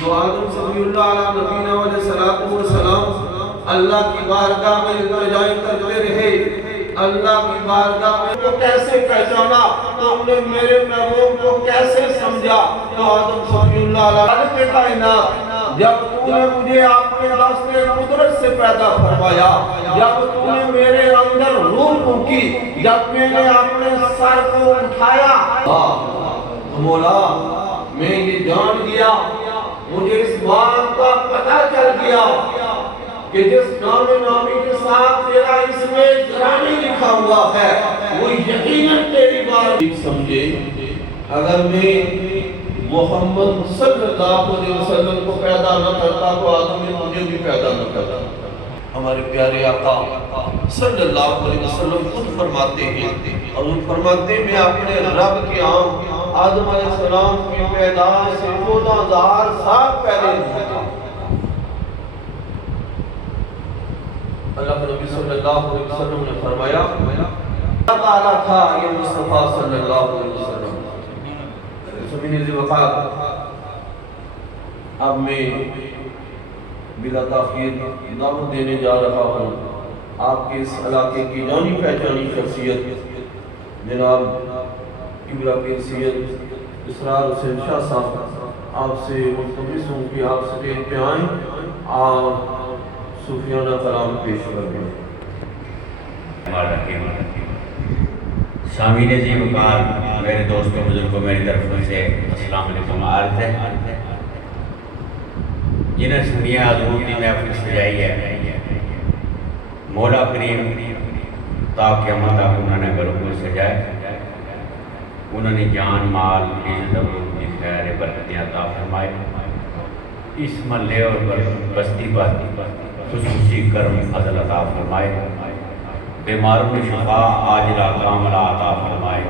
جو آدم صلی اللہ علیہ نبینا علیہ السلام اللہ کی بارگاہ میں التجائیں کرتے رہے، اللہ کی بارگاہ میں کو کیسے پہچانا، تم نے میرے محبوب کو کیسے سمجھا؟ تو آدم صلی اللہ علیہ خالق کائنات، جب تو نے مجھے اپنے دست قدرت سے پیدا فرمایا، جب تو نے میرے اندر روح پھونکی، جب میں نے اپنے سر کو اٹھایا، مولا میں یہ جان گیا، مجھے اس بات کا پتہ چل گیا کہ جس نام نامی کے ساتھ تیرا اسم گرامی لکھا ہوا ہے وہ یقیناً تیری بات سمجھے۔ اگر میں محمد صلی اللہ علیہ وسلم کو پیدا نہ کرتا تو آدم نے مجھے بھی پیدا نہ کرتا۔ ہمارے پیارے آقا صلی اللہ علیہ وسلم خود فرماتے ہیں، اور وہ فرماتے ہیں میں اپنے رب کے آدم علیہ السلام کی پیدائش سے 14,000 سال پہلے ہوتا۔ اللہ نبی صلی اللہ علیہ وسلم نے فرمایا اللہ تعالیٰ تھا یہ مصطفیٰ صلی اللہ علیہ وسلم۔ سبحان وقات اب میں بلا تاخیر دعوت دینے جا رہا ہوں آپ کے اس علاقے کی جانی پہچانی شخصیت جناب قبلہ پیر سید اسرار حسین شاہ صاحب، آپ سے ملتمس ہوں کہ آپ سٹیج پہ آئیں اور صوفیانہ کلام پیش کر دیں۔ سامعین جی وقار میرے دوستوں بزرگوں میری طرف سے السلام علیکم عرض ہے۔ جنہیں سنیا حضور کی محفل سجائی ہے، مولا کریم تا قیامت تک انہوں نے گھروں کو سجائے، انہوں نے جان مال عزت کی خیر برکتیں عطا فرمائے، اس محلے اور بستی پر خصوصی کرم فضل عطا فرمائے، بیماروں میں شفا عاجلہ کاملہ عطا فرمائے،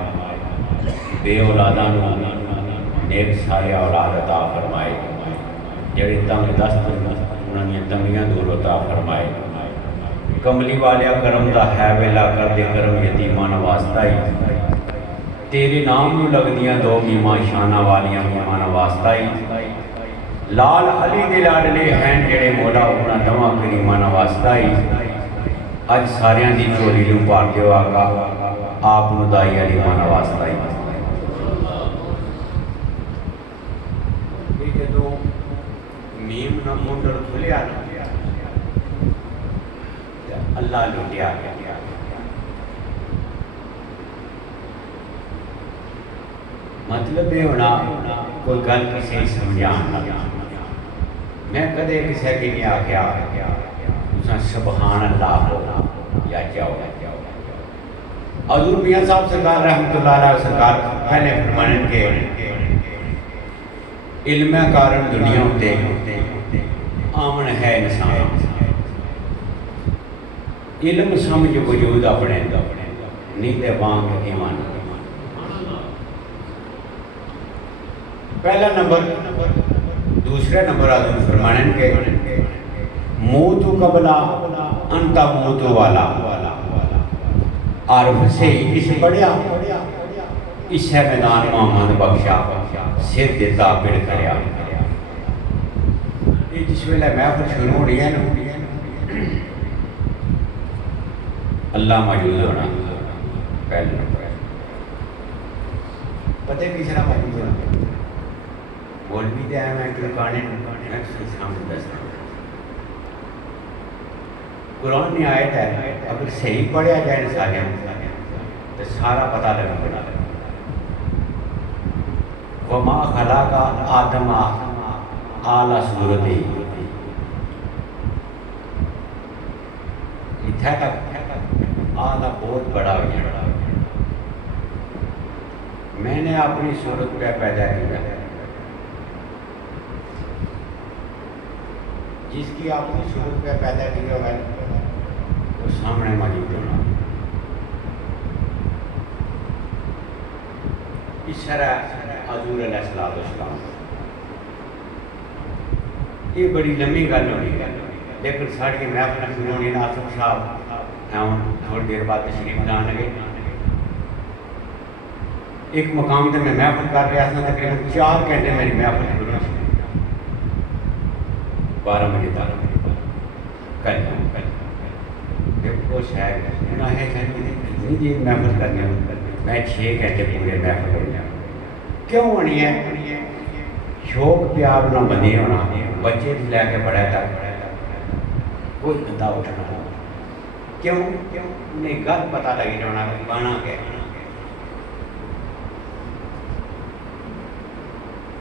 بے اولاداں نیک صالح اولاد عطا فرمائے، جڑی تنگ دست انہوں نے تنگیاں دور عطا فرمائے، کملی والیا کرم دا ہے ویلا کر دے کرم یتیماں نوازتا ہی، تیرے نام نو لگ دیاں دو میماں شانہ والیاں میماں نوازتا ہی، لال علی دے لاڈلے ہیں جڑے مولا اپنا دواں کریماں نوازتا ہی، اج ساریاں دی چولی نو پار دیو آقا آپ نو دائی علی ماں نوازتا ہی۔ جدو میم نہ مونڈر کھلیا نا اللہ لٹیا گیا، مطلب یہ ہونا کوئی گل کسی سمجھان لگا، میں کدے کسی کی نہیں آکھیا سبحان اللہ ہو یا جاؤ۔ حضور میاں صاحب سرکار رحمت اللہ علیہ سرکار پہلے فرمانے کے علم کارن دنیا ہوتے آمن ہے انسان، علم سمجھ وجود اپنے نیتے بانگ ایمان۔ پہلا نمبر، دوسرے نمبر حضور فرمانے کے موتو قبلا انتا موتو والا، عارف سے اس پڑھیا اس ہے میدان محمد بخشا سر دیتا پڑ کریا۔ یہ جس ویلے محفل شروع ہو رہی ہے نا اللہ موجود ہونا پہلے نمبر ہے، پتہ تیسرا موجود ہونا بول بھی دیا ہے میں کلکانے سامنے دستا ہوں۔ قرآن میں آیت ہے اگر صحیح پڑھیا جائے سارے تو سارا پتہ لگا پڑا۔ وما خلق آدم اعلیٰ صورت ہی اتھا تک اعلیٰ بہت بڑا ہو گیا، میں نے اپنی صورت پہ پیدا کیا، جس کی اپنی صورت پہ پیدا کیا ہے وہ سامنے موجود ہونا۔ اس طرح حضور علیہ السلام یہ بڑی لمبی گل ہونی ہے، لیکن ساری محفل شروع ہونی آصف صاحب ہوں تھوڑی دیر بعد تشریف لان لگے۔ ایک مقام تے میں محفل کر رہا تھا، تقریباً 4 گھنٹے میری محفل شروع ہوئی، 12 بجے تک کل وہ شاید نہ ہے جی محفل کرنے میں 6 گھنٹے پورے محفل کرنے کیوں ہونی ہے شوق پیار نہ بنی ہونا بچے سے لے کے بڑا تک کوئی بندہ اٹھنا کیوں انہیں گل پتہ لگی ہونا کہ گانا کیا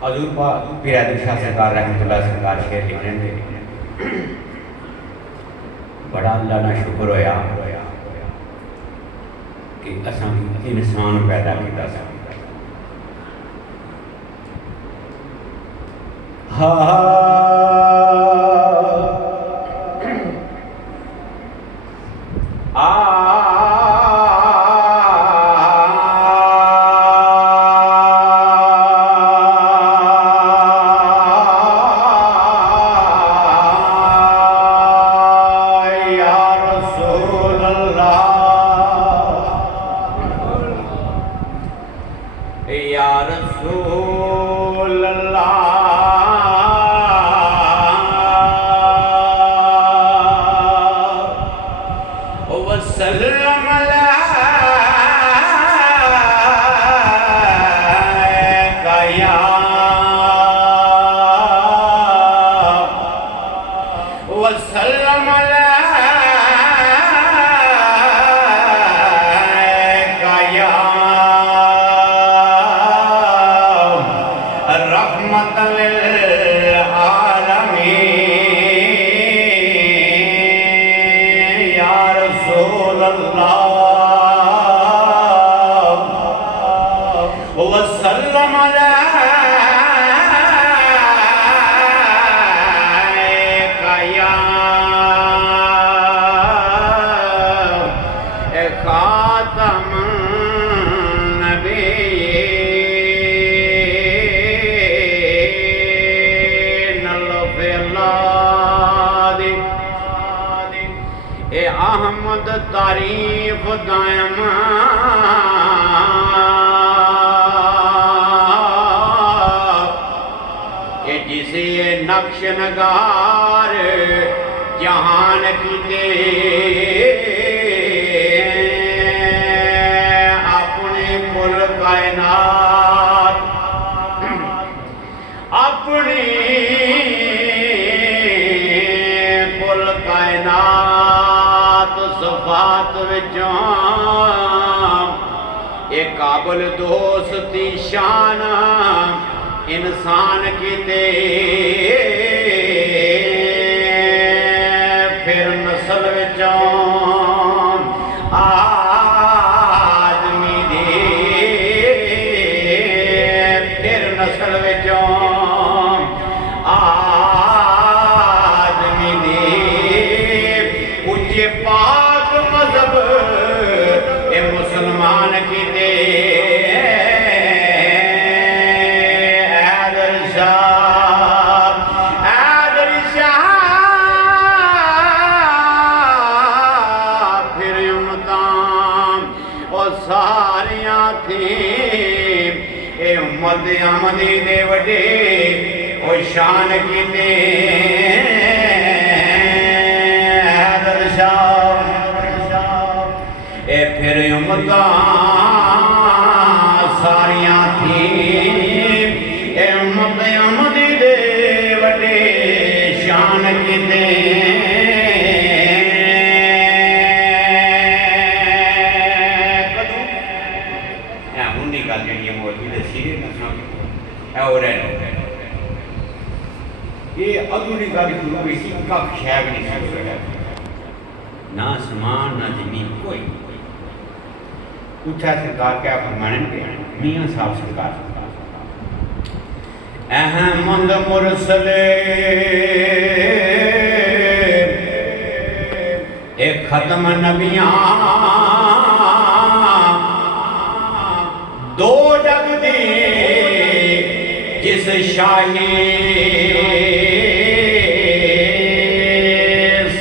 حضور پاک پیر حیدر شاہ سرکار رحمۃ اللہ سرکار شعر لکھنے میں بڑا اللہ کا شکر ہویا کہ اساں انسان پیدا کیتا سا تعریف دائم کہ جسے نقش نگار جہان کی دے اپنے کل کائنات اپنی کل کائنات صفات وچوں ایک قابل دوستی شان انسان کی دے پھر نسل وچوں آدمی دے پھر نسل وچوں آدمی دے اچھے پاک مذہب اے مسلمان کی دے امدی دے وڈے او شان کی دے حیدر شاہ اے پھر امداں ساریاں تھی اے امدی دے وڈے شان کی دے یہ ادھوری گل شروع ہوئی سی کب شے بھی نہیں سکتا نہ آسمان نہ زمین کوئی پوچھا سرکار کیا فرمانے کے میاں صاحب سرکار احمد مرسل ایک ختم نبیاں دو جگ دی جس شاہی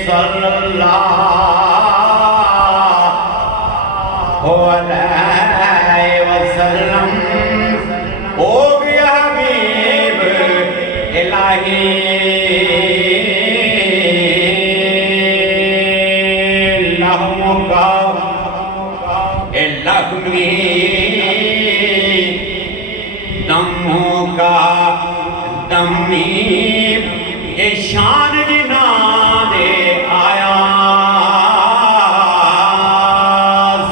صلی اللہ علیہ وسلم ہو گیا حبیب الہی لغمی دموں کا دمی اے شان جنا دے آیا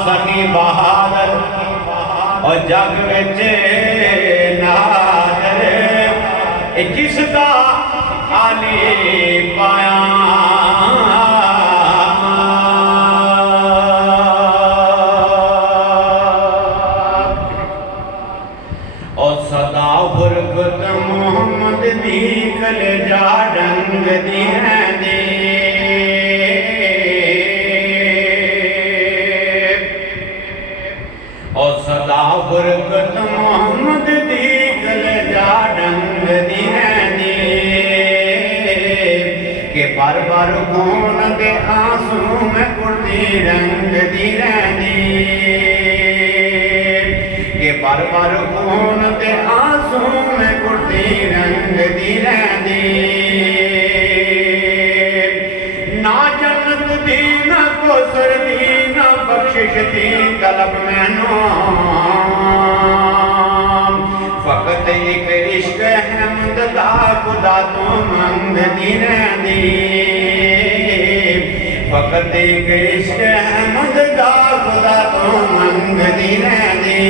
سنی بہادر اور جگ وچ نادر جس کا علی پایا اور صدا برکت محمد دی کلجا ڈنگ دی ہیں دی اور صدا برکت محمد دی کلجا ڈنگ دی ہیں دی کہ بار بار خون دے آنسو میں کڑتی رنگ دی رہنی کہ بار بار خون دے آنسو میں کڑتی رنگ دی رہنی نہ جنت دی نہ کوثر دی نہ بخشش دی طلب میں نام فقط ایک عشق حمد دا خدا تو منگ دی رہنی فقط ایک عشق حمد دا خدا تو منگ دی رہنی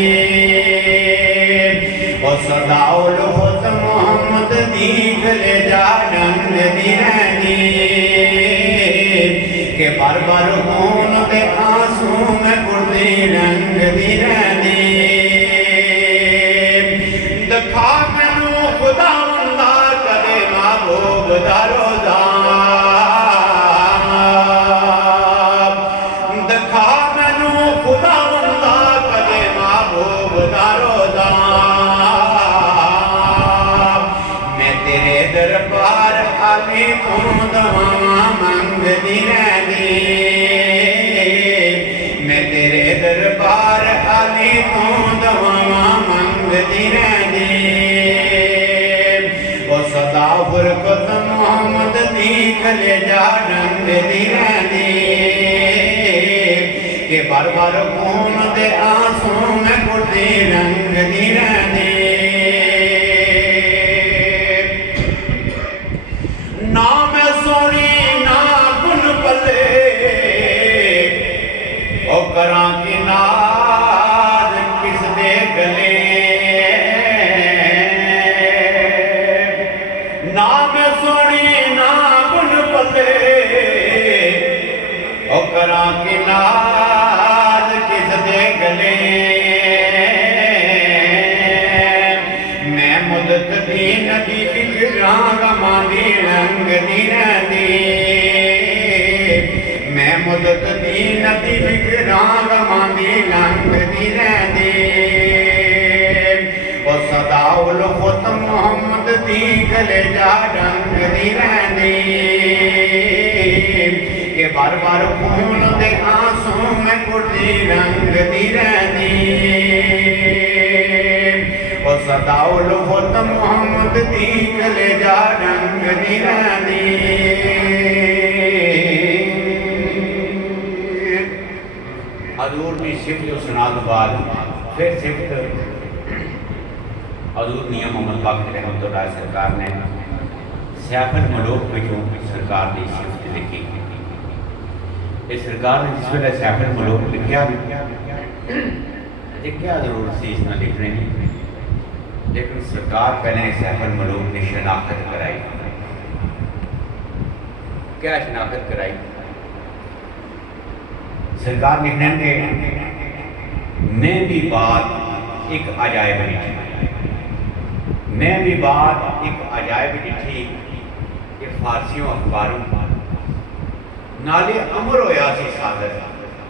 اور صدا الحسن محمد دی کلجا ڈنگ دی رہنی کہ بار بار خون دے آنسو میں کڑتی رنگ دی رہنی دکھا مینو خدا بندہ کدے محبوب دا روزہ دکھا مینو خدا بندہ کدے محبوب دا روزہ میں تیرے دربار علی تو دعا منگ دی رہنی میں تیرے دربار علی تو دعا منگ دی رہنی وہ صدا برکت محمد دی کلجا ڈنگ دی رہنی کہ بار بار خون دے آنسو میں کڑتی رنگ دی رہنی نہ میں سونی نہ گن پلے او کراں کی ناز کس دے گلے نہ میں سونی نہ گن پلے او کراں کی ناز کس دے گلے میں مدت دی ندی فکراں غماں دی رنگ دی رہنی میں مدت دی ندی فکراں غماں دی رنگ دی رہنی اور صدا الخط محمد دی کلجا ڈنگ دی رہنی کہ بار بار خون دے آنسو میں کڑتی رنگ دی رہنی اور صدا الخط محمد دی کلجا ڈنگ دی رہنی حضور کی صفت و سنا کے بعد پھر صفت حضور میاں محمد باقر رحمۃ اللہ سرکار نے سیاف الملوک وچوں سرکار کی صفت لکھی یہ سرکار نے جس ویلے سیاف الملوک لکھیا ضرور سی اس نہ لکھنے لیکن سرکار پہلے سیف الملوک نے شناخت کرائی کیا شناخت کرائی سرکار لکھنے کے میں بھی بات ایک عجائب لکھی میں بھی بات ایک عجائب لکھی کہ فارسیوں اخباروں نالے امر ہویا سی صادر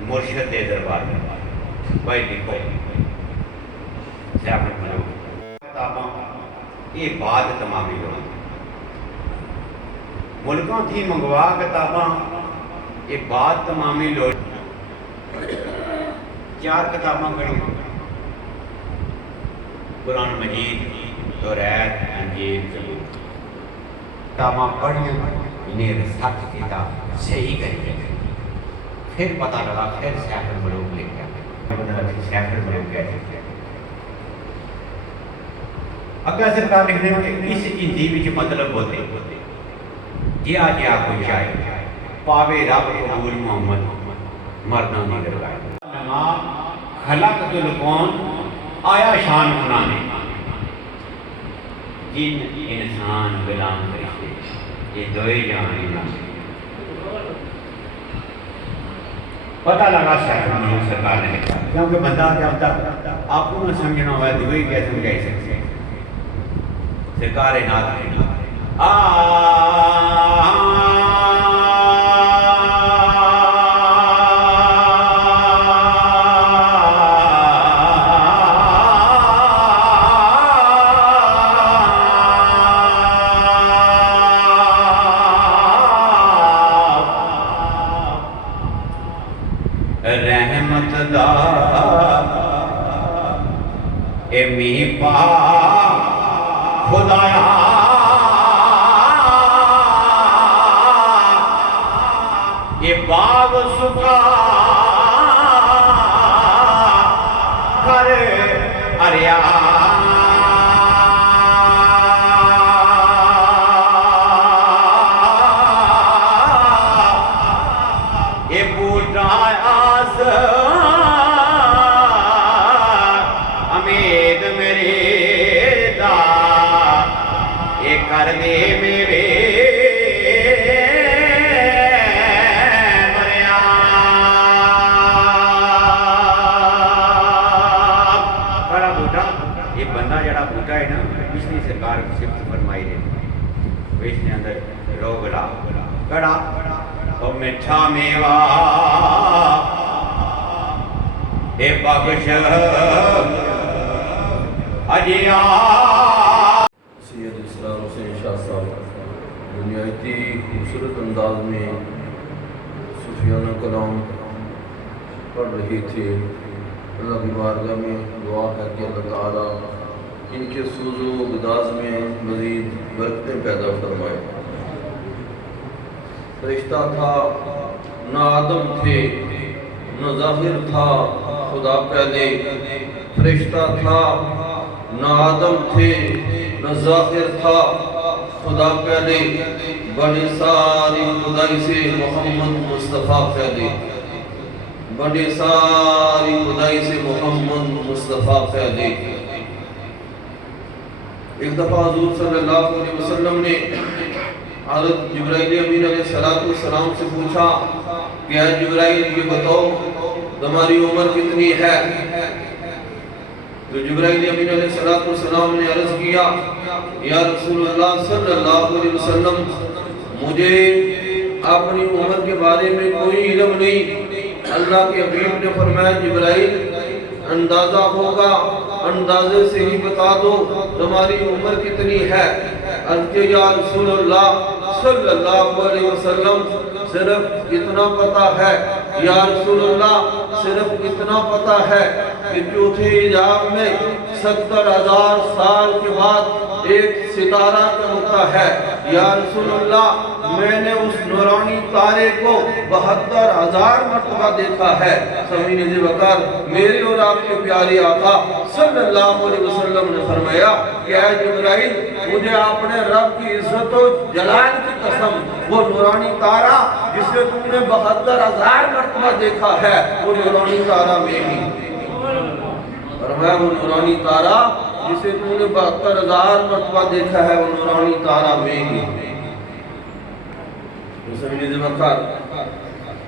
مرشد دے دربار میں بھائی لکھو سیف الملوک کتاباں یہ بعد تمامی لوگ ملکوں تھی منگوا کتاباں یہ بعد تمامی لوگ 4 کتاباں پڑھی قرآن مجید توریت انجیل زبور کتاباں پڑھیں انہیں ریسرچ کیا صحیح کری پھر پتہ لگا پھر سیف الملوک لے گیا سیفر ملک کہتے ہیں. اگر سرکار لکھنے کہ اس ہندی وچ مطلب ہوتے جیا جیا کچھ آئے پاوے رب قبول محمد مردوں کی درگاہ. خلقت الکون آیا شان بنانے جن انسان غلام فرشتے یہ دوئے جہاں ایمان. پتہ لگا شاید سرکار نے لکھا کیونکہ بندہ جب تک آپ کو نہ سمجھنا ہوا دوئے کیا سمجھائی سکتے ہیں. سرکار نات رحمت دا امی پا خدایا یہ باغ سکا کر اریا یہ بوٹا آس امید میرے دا یہ کر دے میرے بندہ جڑا بوٹا ہے نا پچھلی سرکار صفت فرمائی رہی اس نے اندر روگڑا کڑا اور میٹھا میوہ اے بخش اجیا. سید اسرار حسین شاہ صاحب دنیاتی خوبصورت انداز میں صوفیانہ کلام پڑھ رہے تھے. اللہ کی بارگاہ میں دعا ہے کہ اللہ تعالیٰ ان کے سوز و گداز میں مزید برکتیں پیدا فرمائے. فرشتہ تھا نہ آدم تھے نہ ظاہر تھا خدا پہلے. فرشتہ تھا نہ آدم تھے نہ ظاہر تھا خدا پہلے. بڑی ساری خدائی سے محمد مصطفیٰ پہلے. بڑی ساری خدائی سے محمد مصطفیٰ پہلے. ایک دفعہ حضور صلی اللہ علیہ وسلم نے حضرت جبرائیل امین علیہ السلام سے پوچھا کہ اے جبرائیل یہ بتاؤ تمہاری عمر کتنی ہے؟ تو جبرائیل امین علیہ السلام نے عرض کیا یا رسول اللہ صلی اللہ علیہ وسلم مجھے اپنی عمر کے بارے میں کوئی علم نہیں. اللہ کے حبیب نے فرمایا جبرائیل اندازہ ہوگا اندازے سے ہی بتا دو تمہاری عمر کتنی ہے. عرض کہ یا رسول اللہ صلی اللہ علیہ وسلم صرف اتنا پتا ہے یا رسول اللہ صرف اتنا پتا ہے کہ چوتھے حجاب میں 70,000 سال کے بعد ایک ستارہ چمکتا ہے. یا رسول اللہ میں نے اس نورانی تارے کو 72,000 مرتبہ دیکھا ہے. سمعین ذی وقار میرے اور آپ کے پیارے آقا صلی اللہ علیہ وسلم نے فرمایا کہ اے جبرائیل مجھے اپنے رب کی عزت و جلال کی قسم وہ نورانی تارہ جسے تم نے 72,000 مرتبہ دیکھا ہے وہ نورانی تارہ میں ہی. فرمایا وہ نورانی تارہ جسے تم نے 72,000 مرتبہ دیکھا ہے وہ نورانی تارہ میں ہی.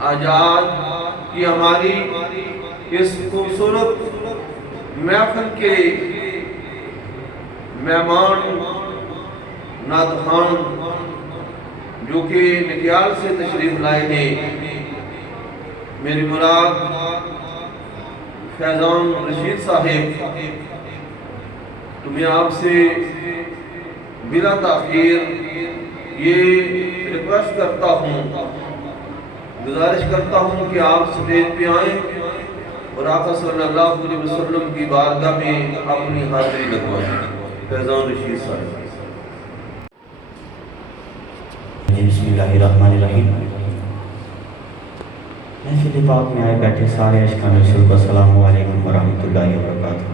آج کی ہماری اس خوبصورت محفل کے مہمان نعت خوان جو کہ نکیال سے تشریف لائے ہیں میری مراد فیضان رشید صاحب تو میں آپ سے بلا تاخیر یہ ریکویسٹ کرتا ہوں گزارش کرتا ہوں کہ آپ سٹیج پہ آئیں اور آقا صلی اللہ علیہ وسلم کی بارگاہ میں اپنی حاضری لگوائیں. فیضان رشید صاحب. بسم اللہ الرحمن الرحیم. محفل پاک میں آئے بیٹھے سارے عشقان رسول کو السلام علیکم ورحمۃ اللہ وبرکاتہ۔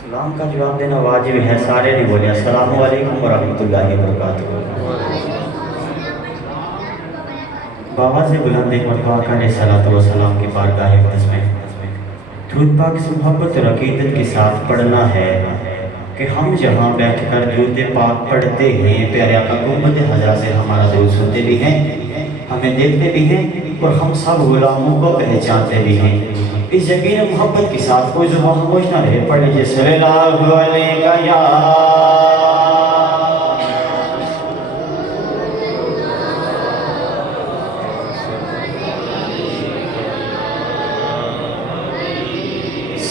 سلام کا جواب دینا واجب ہے، سارے نے بولے السلام علیکم ورحمۃ اللہ وبرکاتہ۔ بآواز بلند ایک مرتبہ آقا علیہ الصلوۃ والسلام کی بارگاہ اقدس میں درود پاک سے محبت اور عقیدت کے ساتھ پڑھنا ہے کہ ہم جہاں بیٹھ کر درود پاک پڑھتے ہیں، پیارے آقا کی امت ہزار سے ہمارا درود سنتے بھی ہیں، ہمیں دیکھتے بھی ہیں، اور ہم سب غلاموں کو پہچانتے بھی ہیں۔ اس یقین محبت کے ساتھ کوئی زبان خاموش نہ رہے، پڑھ لیجیے صلی اللہ علیہ یا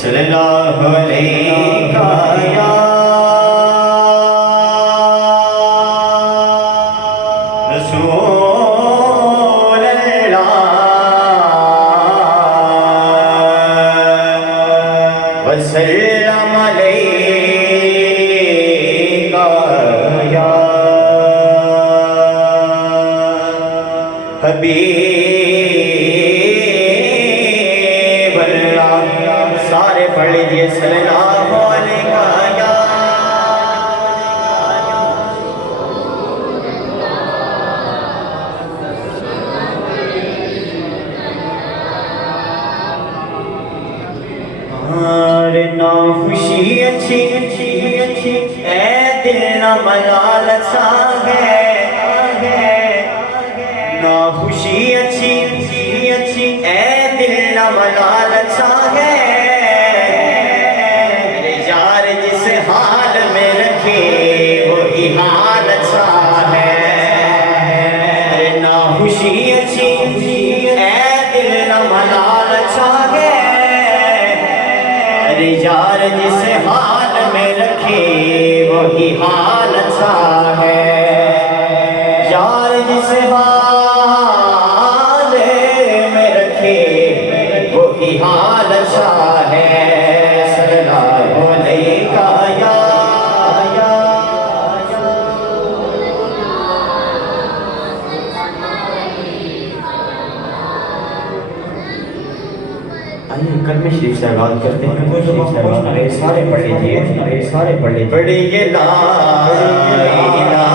صلی اللہ علیہ یا رسول اللہ وسلم علیہ یا حبیب اللہ۔ سارے پڑھ لیجیے صلی اللہ علیہ یا نہ خوشی اچھی اے دل نہ ملال سا ہے، نہ خوشی اچھی اے دل نہ ملال سا ہے، میرے یار جس حال میں رکھے وہی حال اچھا ہے، نہ خوشی اچھی اے دل نہ ملال اچھا ہے، یار جس حال میں رکھے وہی حال اچھا ہے، یار جس حال میں رکھے وہی حال اچھا ہے، صلی اللہ علیہ یا آئیے کلمہ شریف سے آغاز کرتے ہیں، سارے پڑھ لیجیے، سارے پڑھ لیجیے، پڑھیے لا الہ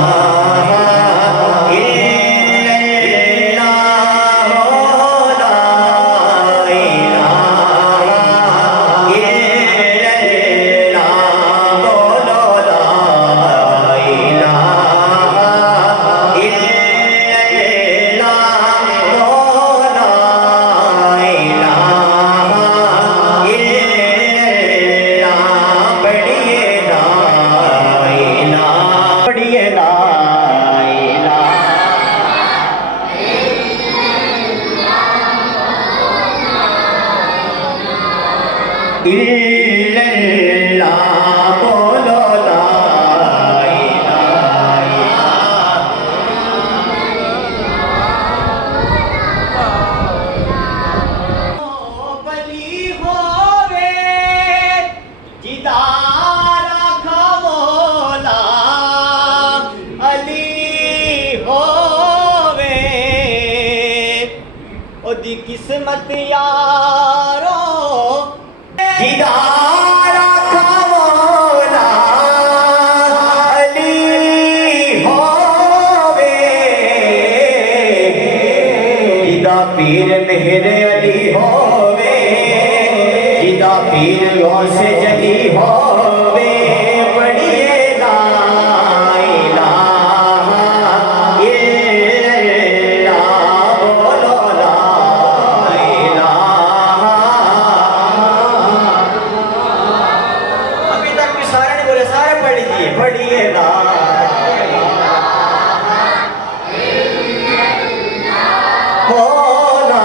قسمت یارو دیدار کھولا علی ہووے، جدا پیر مہر علی ہووے، جدا پیر غوث جلی ہووے، پڑھیے لا الہ الا اللہ، بولو لا پڑھیے لا ہو لا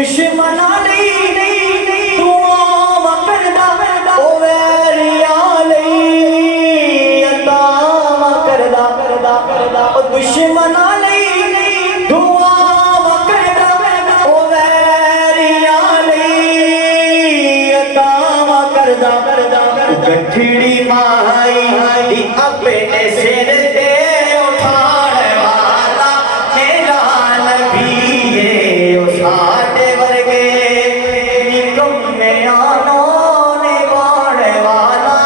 دشمنا نہیں دعا کردا او ویریا لئی عطا کردا او دشمنا نہیں دعا کردا او ویریا لئی عطا کردا گٹھڑی مائی دی اپنے سر تے اٹھاڑ والا میرا نبی ہے او ساڈے ورگے نکم میں آنوں نباڑ والا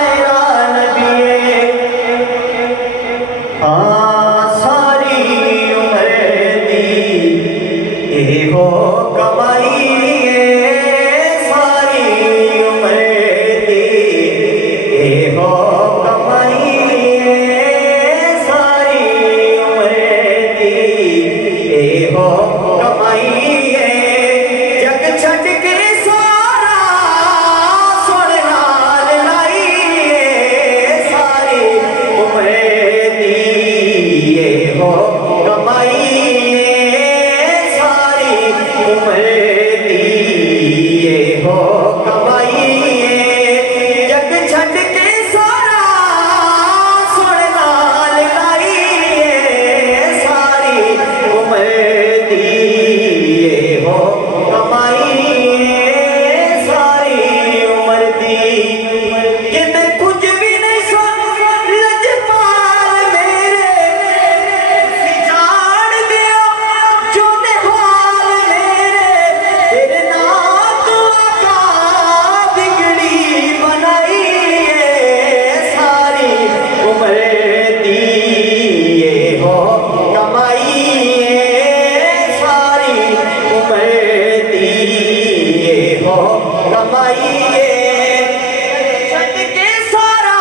میرا نبی ہے ہاں ساری عمر دی اے ہو کمائی ہے ساری عمر دی اے ہو کمائی ہے ساری عمر دی اے ہو کمائی ہے جگ چھٹ کے سارا سن نال لائی ہے ساری عمر دی اے ہو کمائی ہے ساری عمر دی اے ہو کمائی ہے جگ چھٹ کے سارا سن نال لائی ہے ساری عمر دی اے ہو کمائی ہے ساری عمر دی کہ میں کچھ بھی نہیں سن لجپال میرے جان دیا جو نحال میرے تیرے نام تو آقا بگڑی بنائی ہے ساری عمر دی اے ہو کمائی ہے ساری عمر دی اے ہو کمائی ہے چھٹ کے سارا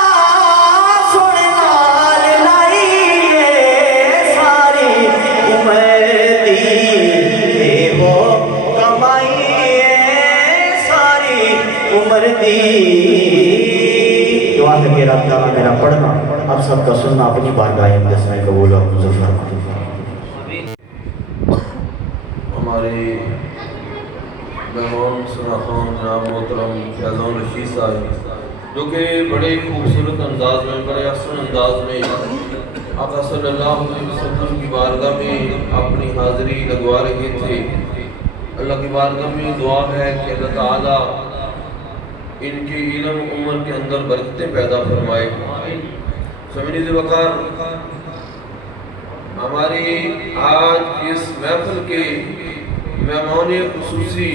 سن نال لائی ہے ساری عمر دی اے ہو کمائی ہے ساری عمر دی دعا ہے کہ رب تعالیٰ میرا پڑھنا اب سب کا سننا اپنی بارگاہ اقدس میں قبول و منظور فرما ہمارے مہمان سناخان جناب محترم فیضان رشید صاحب جو کہ بڑے خوبصورت انداز میں بڑے احسن انداز میں آقا صلی اللہ علیہ وسلم کی بارگاہ میں اپنی حاضری لگوا رہے تھے. اللہ کی بارگاہ میں دعا ہے کہ اللہ تعالیٰ ان کے علم عمر کے اندر برکتیں پیدا فرمائے. سمجھنی وقار ہماری آج اس محفل کے مہمان خصوصی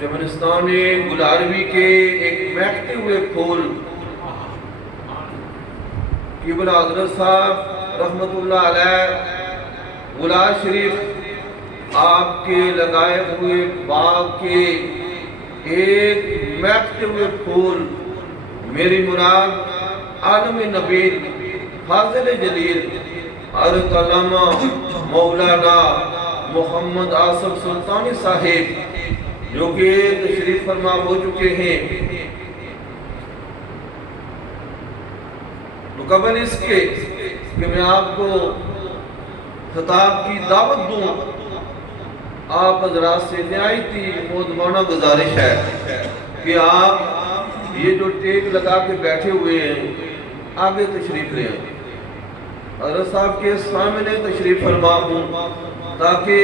چمنستان گلاروی کے ایک مہکتے ہوئے پھول قبلہ حضرت صاحب رحمت اللہ علیہ گلار شریف آپ کے لگائے ہوئے باغ کے ایک مہکتے ہوئے پھول میری مراد عالم نبیل فاضل جلیل حضرت علامہ مولانا محمد آصف سلطانی صاحب جو کہ تشریف فرما ہو چکے ہیں. تو قبل اس کے کہ میں آپ کو خطاب کی دعوت دوں آپ حضرات سے نہایتی مودبانہ گزارش ہے کہ آپ یہ جو ٹیک لگا کے بیٹھے ہوئے ہیں آگے تشریف لے آئیں. حضرت صاحب کے سامنے تشریف فرما ہوں تاکہ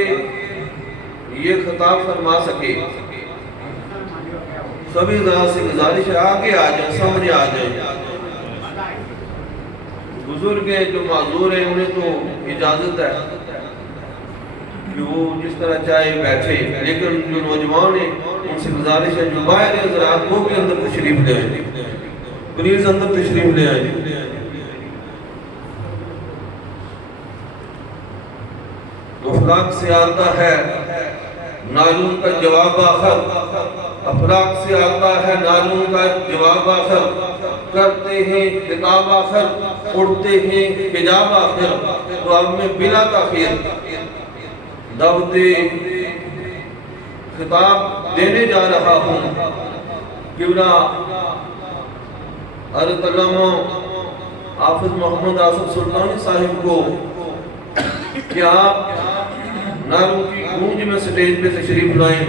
یہ خطاب فرما سکے. سبھی ذرا سے گزارش ہے آگے آ جائیں سامنے آ جائیں. بزرگ ہیں جو معذور ہیں انہیں تو اجازت ہے کہ وہ جس طرح چاہے بیٹھے لیکن جو نوجوان ہیں ان سے گزارش ہے جو باہر ہیں ذرا وہ بھی اندر تشریف لے آئیں. پلیز اندر تشریف لے آئیں. افلاک سے آتا ہے نالوں کا جواب آخر افلاک سے آتا ہے نالوں کا جواب آخر کرتے ہیں خطاب آخر اڑتے ہیں حجاب آخر تو اب میں بلا تاخیر دعوت خطاب دینے جا رہا ہوں. کیونکہ حضرت علامہ حافظ محمد آصف سلطانی صاحب کو کہ آپ نعروں کی گونج میں سٹیج پہ تشریف لائیں.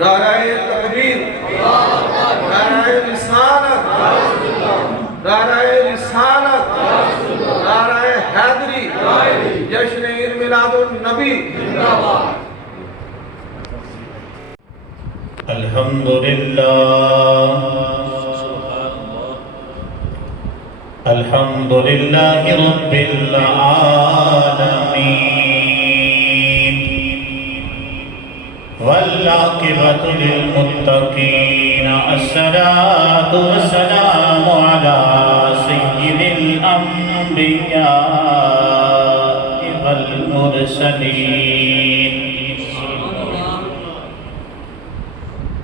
نعرہ تکبیر، نعرہ رسالت، نعرہ رسالت، نعرہ حیدری، جشن عید میلاد النبی. الحمد لله رب العالمين والعاقبة للمتقين. الصلاة والسلام على سيد الأنبياء والمرسلين.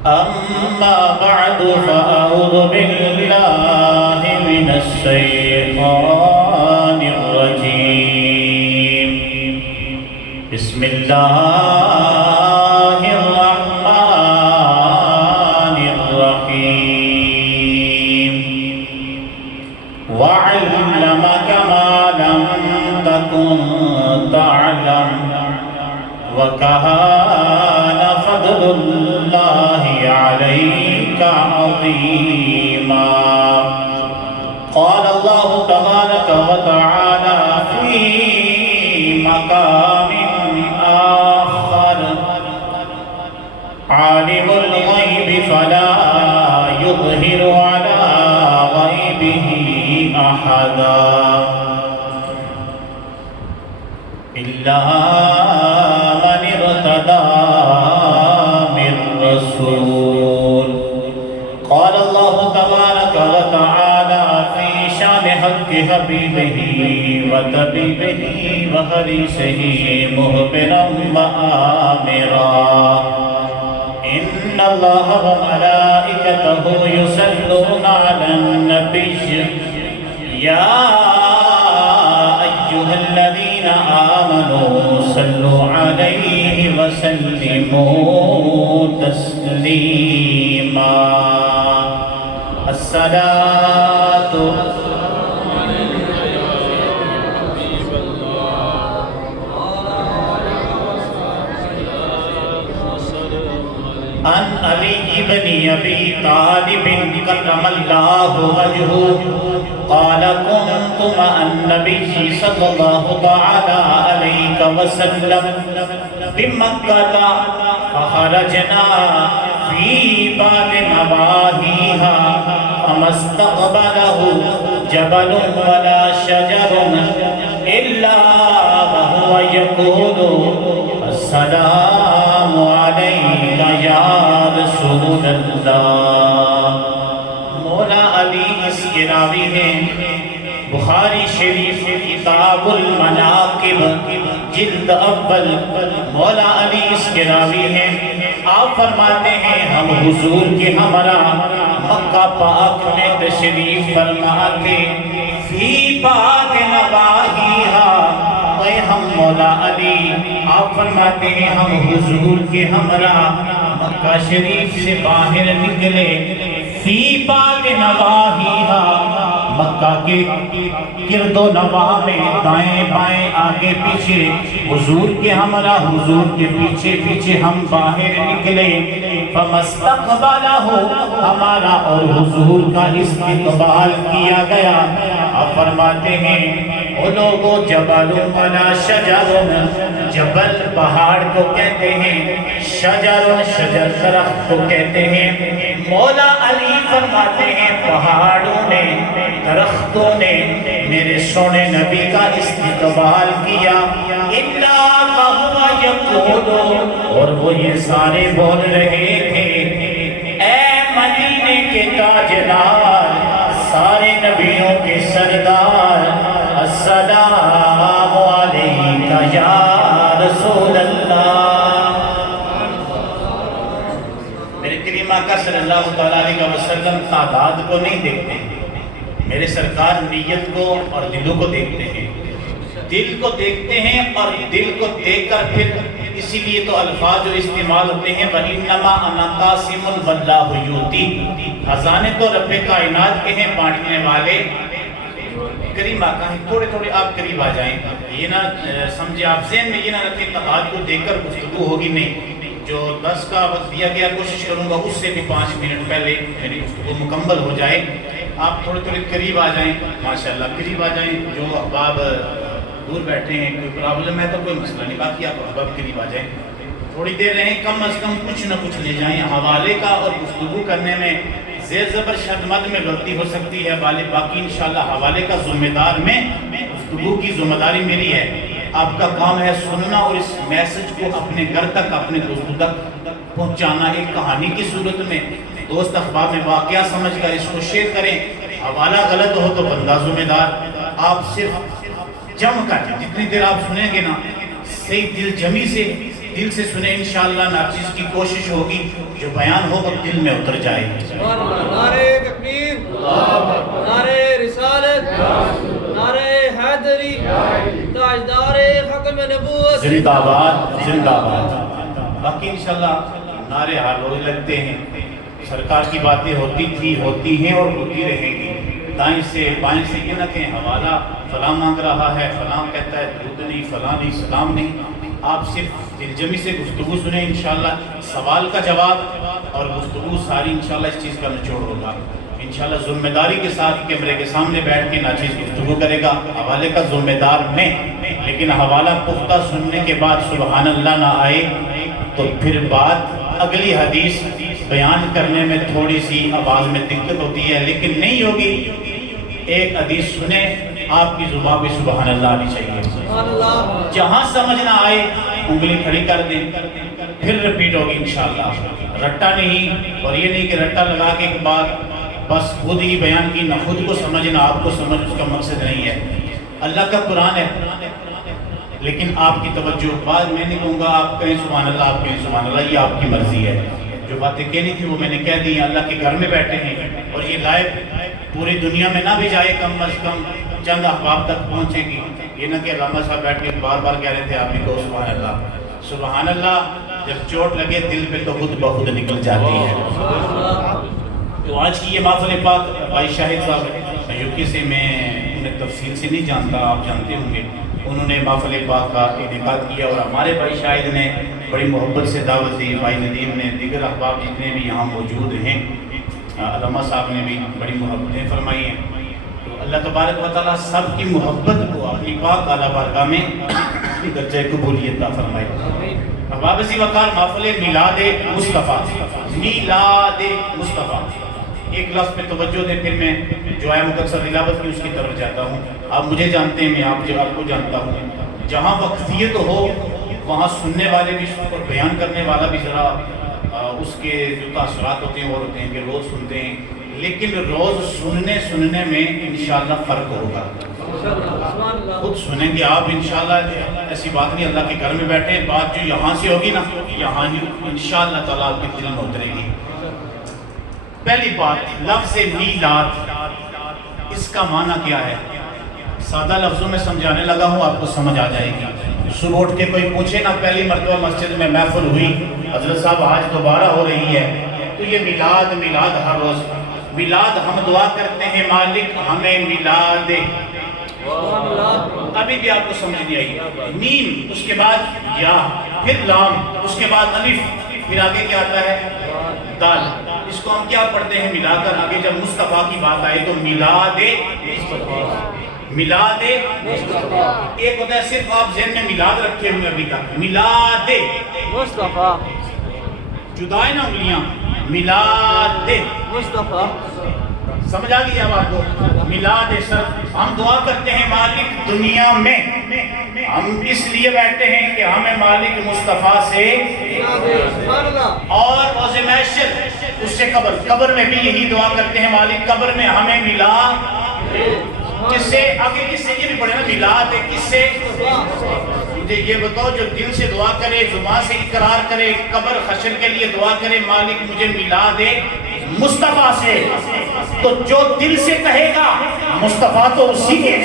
أما بعد فأعوذ بالله من الشيطان الرجيم. بسم الله الرحمن الرحيم. وعلمك ما لم تكن تعلم وكان فضل الله عليك عظيما. قال الله تبارك وتعالى في مقام آخر: عالم الغيب فلا يظهر على غيبه أحدا إلا من ارتضى من رسول. قال الله تبارك وتعالى في شان حق حبيبه وطبيبه وحديثه مخبرا وآمرا: إن الله وملائكته يصلون على النبي يا أيها الذين آمنوا صلوا عليه وسلموا تسليما. الصلاة عن علي بن أبي طالب كرم الله وجهه قال: كنت مع النبي صلى الله تعالى عليه وسلم بمكة فخرجنا في بعض نواحيها فما استقبله جبل ولا شجر إلا وهو يقول: السلام عليك يا رسول اللہ. مولا علی اس کے راوی ہیں. بخاری شریف کتاب المناقب جلد اول. مولا علی اس کے راوی ہیں. آپ فرماتے ہیں ہم حضور کے ہمراہ مکہ پاک میں تشریف فرما تھے. فی بعض نواحیہا، اے ہم مولا علی آپ فرماتے ہیں ہم حضور کے ہمراہ مکہ شریف سے باہر نکلے. فی بعض نواحیہا، مکہ کے گرد و نواح میں دائیں بائیں آگے پیچھے حضور کے ہمراہ حضور کے پیچھے پیچھے ہم باہر نکلے. فمستقبلہ، ہمارا اور حضور کا استقبال کیا گیا. آپ فرماتے ہیں وہ لوگوں جبل ولا شجر، جبل پہاڑ کو کہتے ہیں، شجر شجر درخت کو کہتے ہیں. مولا علی فرماتے ہیں پہاڑوں نے درختوں نے میرے سونے نبی کا استقبال کیا. الا وهو يقول، اور وہ یہ سارے بول رہے تھے: اے مدینے کے تاجدار، سارے نبیوں کے سردار، السلام علیکہ یا رسول اللہ. میرے کریم آقا صلی اللہ علیہ وسلم تعداد کو نہیں دیکھتے ہیں، میرے سرکار نیت کو اور دلوں کو دیکھتے ہیں. دل کو دیکھتے ہیں اور دل کو دیکھ کر پھر اسی لیے تو الفاظ جو استعمال ہوتے ہیں وَإِنَّمَا أَنَا قَاسِمٌ وَاللَّهُ يُؤْتِي. خزانے تو رب کائنات کے ہیں، بانٹنے والے کریم آقا ہیں، تھوڑے تھوڑے آپ قریب آ جائیں. یہ نہ سمجھے آپ ذہن میں یہ نہ رکھیں تقاعد کو دیکھ کر گفتگو ہوگی، نہیں. جو 10 کا وقت دیا گیا کوشش کروں گا اس سے بھی 5 منٹ پہلے میری گفتگو مکمل ہو جائے. آپ تھوڑے تھوڑے قریب آ جائیں، ماشاءاللہ قریب آ جائیں. جو احباب دور بیٹھے ہیں کوئی پرابلم ہے تو کوئی مسئلہ نہیں، باقی آپ احباب قریب آ جائیں. تھوڑی دیر رہیں، کم از کم کچھ نہ کچھ لے جائیں. حوالے کا اور گفتگو کرنے میں زیر زبر شد مد میں غلطی ہو سکتی ہے، باقی انشاءاللہ حوالے کا ذمہ دار میں، گفتگو کی ذمہ داری میری ہے. آپ کا کام ہے سننا اور اس میسج کو اپنے گھر تک، اپنے دوستوں تک پہنچانا. ایک کہانی کی صورت میں دوست احباب میں واقعہ سمجھ کر اس کو شیئر کریں. حوالہ غلط ہو تو بندہ ذمہ دار. آپ صرف جم کر جتنی دیر آپ سنیں گے نا، صحیح دل جمی سے دل سے سنیں، انشاءاللہ ناچیز کی کوشش ہوگی جو بیان ہوگا دل میں اتر جائے گی. نعرہ تکبیر، نعرہ رسالت، نعرہ حیدری، تاجدار ختم نبوت، زندہ باد زندہ باد. باقی انشاءاللہ نعرے ہر روز لگتے ہیں. سرکار کی باتیں ہوتی تھی، ہوتی ہیں اور ہوتی رہیں گی. دائیں سے بائیں سے یہ نہ کہیں حوالہ فلاں مانگ رہا ہے، فلاں کہتا ہے درود نہیں، فلاں نہیں، سلام نہیں. آپ صرف دل جمی سے گفتگو سنیں، انشاءاللہ سوال کا جواب اور گفتگو ساری انشاءاللہ اس چیز کا نچوڑ ہوگا. انشاءاللہ ذمہ داری کے ساتھ کیمرے کے سامنے بیٹھ کے ناچیز گفتگو کرے گا. حوالے کا ذمہ دار میں، لیکن حوالہ پختہ سننے کے بعد سبحان اللہ نہ آئے تو پھر بات اگلی حدیث بیان کرنے میں تھوڑی سی آواز میں دقت ہوتی ہے، لیکن نہیں ہوگی. ایک حدیث سنیں، آپ کی زبان پہ سبحان اللہ آنی چاہیے. جہاں سمجھ نہ آئے انگلی کھڑی کر دیں، پھر ریپیٹ ہوگی انشاءاللہ. رٹا نہیں، اور یہ نہیں کہ رٹا لگا کے ایک بات بس خود ہی بیان کی، نہ خود کو سمجھنا آپ کو سمجھ، اس کا مقصد نہیں ہے. اللہ کا قرآن ہے، لیکن آپ کی توجہ بعد میں نہیں کہوں گا آپ کہیں سبحان اللہ، آپ کہیں سبحان اللہ، یہ آپ کی مرضی ہے. جو باتیں کہنی تھی وہ میں نے کہہ دی ہیں. اللہ کے گھر میں بیٹھے ہیں اور یہ لائیو پوری دنیا میں نہ بھی جائے، کم از کم چند احباب تک پہنچے گی. یہ نہ کہ علامہ صاحب بیٹھ کے بار بار کہہ رہے تھے آپ بھی کہو سبحان اللہ. سبحان اللہ جب چوٹ لگے دل پہ تو خود بخود نکل جاتی ہے. تو آج کی یہ محفل پاک بھائی شاہد صاحب یوکی سے، میں انہیں تفصیل سے نہیں جانتا، آپ جانتے ہوں گے. انہوں نے محفل پاک کا انعقاد کیا اور ہمارے بھائی شاہد نے بڑی محبت سے دعوت دی. بھائی ندیم نے، دیگر احباب جتنے بھی یہاں موجود ہیں، علامہ صاحب نے بھی بڑی محبتیں فرمائی ہیں. تو اللہ تبارک و تعالیٰ سب کی محبت کو اپنی پاک اعلیٰ بارگاہ میں درجہ قبولیت عطا فرمائے. احباب سی وقار محفل میلاد مصطفیٰ، میلاد مصطفیٰ، ایک لفظ پہ توجہ دے، پھر میں جو ہے مقتصر تلاوت کی اس کی طرف جاتا ہوں. آپ مجھے جانتے ہیں، میں آپ کو جانتا ہوں. جہاں وقفیت ہو وہاں سننے والے بھی اور بیان کرنے والا بھی ذرا اس کے جو تاثرات ہوتے ہیں وہ ہوتے ہیں کہ روز سنتے ہیں، لیکن روز سننے میں انشاءاللہ فرق ہوگا. خود سنیں گے آپ انشاءاللہ، ایسی بات نہیں اللہ کے گھر میں بیٹھے ہیں. بات جو یہاں سے ہوگی نا، یہاں ہی انشاءاللہ تعالیٰ آپ کے دل میں اترے گی. پہلی بات، لفظ میلاد، اس کا معنی کیا ہے؟ سادہ لفظوں میں سمجھانے لگا ہوں، آپ کو سمجھ آ جائے گی. صبح اٹھ کے کوئی پوچھے نا پہلی مرتبہ مسجد میں محفل ہوئی، حضرت صاحب آج دوبارہ ہو رہی ہے، تو یہ میلاد ہر روز میلاد. ہم دعا کرتے ہیں مالک ہمیں میلاد دے. ابھی بھی آپ کو سمجھ نہیں آئی. میم، اس کے بعد یا، پھر لام، اس کے بعد الف، پھر آگے کیا آتا ہے؟ دال. اس کو ہم کیا پڑھتے ہیں ملا کر؟ آگے جب مصطفیٰ کی بات آئے تو میلاد میلاد. ایک ہوتا ہے صرف آپ ذہن میں میلاد رکھے ہوئے ابھی تک، میلاد مصطفیٰ، جدا ہے نا انگلیاں، میلاد مصطفیٰ. سمجھ آ گئی اب آپ کو؟ میلاد سر. ہم دعا کرتے ہیں مالک دنیا میں ہم اس لیے بیٹھتے ہیں کہ ہمیں مالک مصطفیٰ سے، اور روز محشر اس سے قبر میں بھی یہی دعا کرتے ہیں مالک قبر میں ہمیں ملا. کس سے؟ آگے کس سے؟ یہ بھی پڑھے نا میلاد. کس سے؟ مجھے یہ بتاؤ جو دل سے دعا کرے، زبان سے اقرار کرے، قبر حشر کے لیے دعا کرے مالک مجھے ملا دے مصطفیٰ سے، تو جو دل سے کہے گا مصطفیٰ تو اسی کے.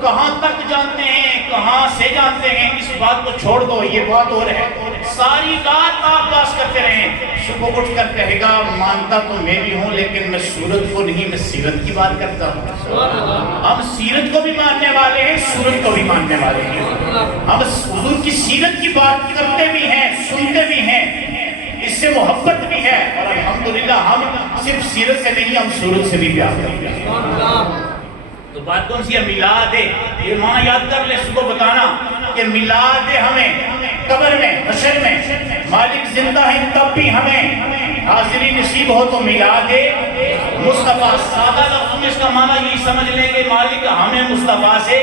کہاں تک جانتے ہیں، کہاں سے جانتے ہیں، اس بات کو چھوڑ دو، یہ بات اور ہے. ساری رات آپ باس کرتے رہیں، صبح اٹھ کر کہے گا مانتا تو میں بھی ہوں لیکن میں صورت کو نہیں، میں سیرت کی بات کرتا ہوں۔ ہم سیرت کو بھی ماننے والے ہیں، صورت کو بھی ماننے والے ہیں، ہم حضور کی سیرت کی بات کرتے بھی ہیں، سنتے بھی ہیں، اس سے محبت بھی ہے، اور الحمدللہ ہم صرف سیرت سے نہیں، ہم صورت سے بھی پیار کرتے ہیں۔ تو بات کون سی ہے؟ میلاد ہے۔ یہ معنی یاد کر لے، اس کو بتانا کہ میلاد ہے، ہمیں قبر میں، حشر میں مالک زندہ ہیں تب بھی ہمیں حاضری نصیب ہو تو میلاد مصطفیٰ۔ سادہ لفظوں میں اس کا معنی یہی سمجھ لیں کہ مالک ہمیں مصطفیٰ سے،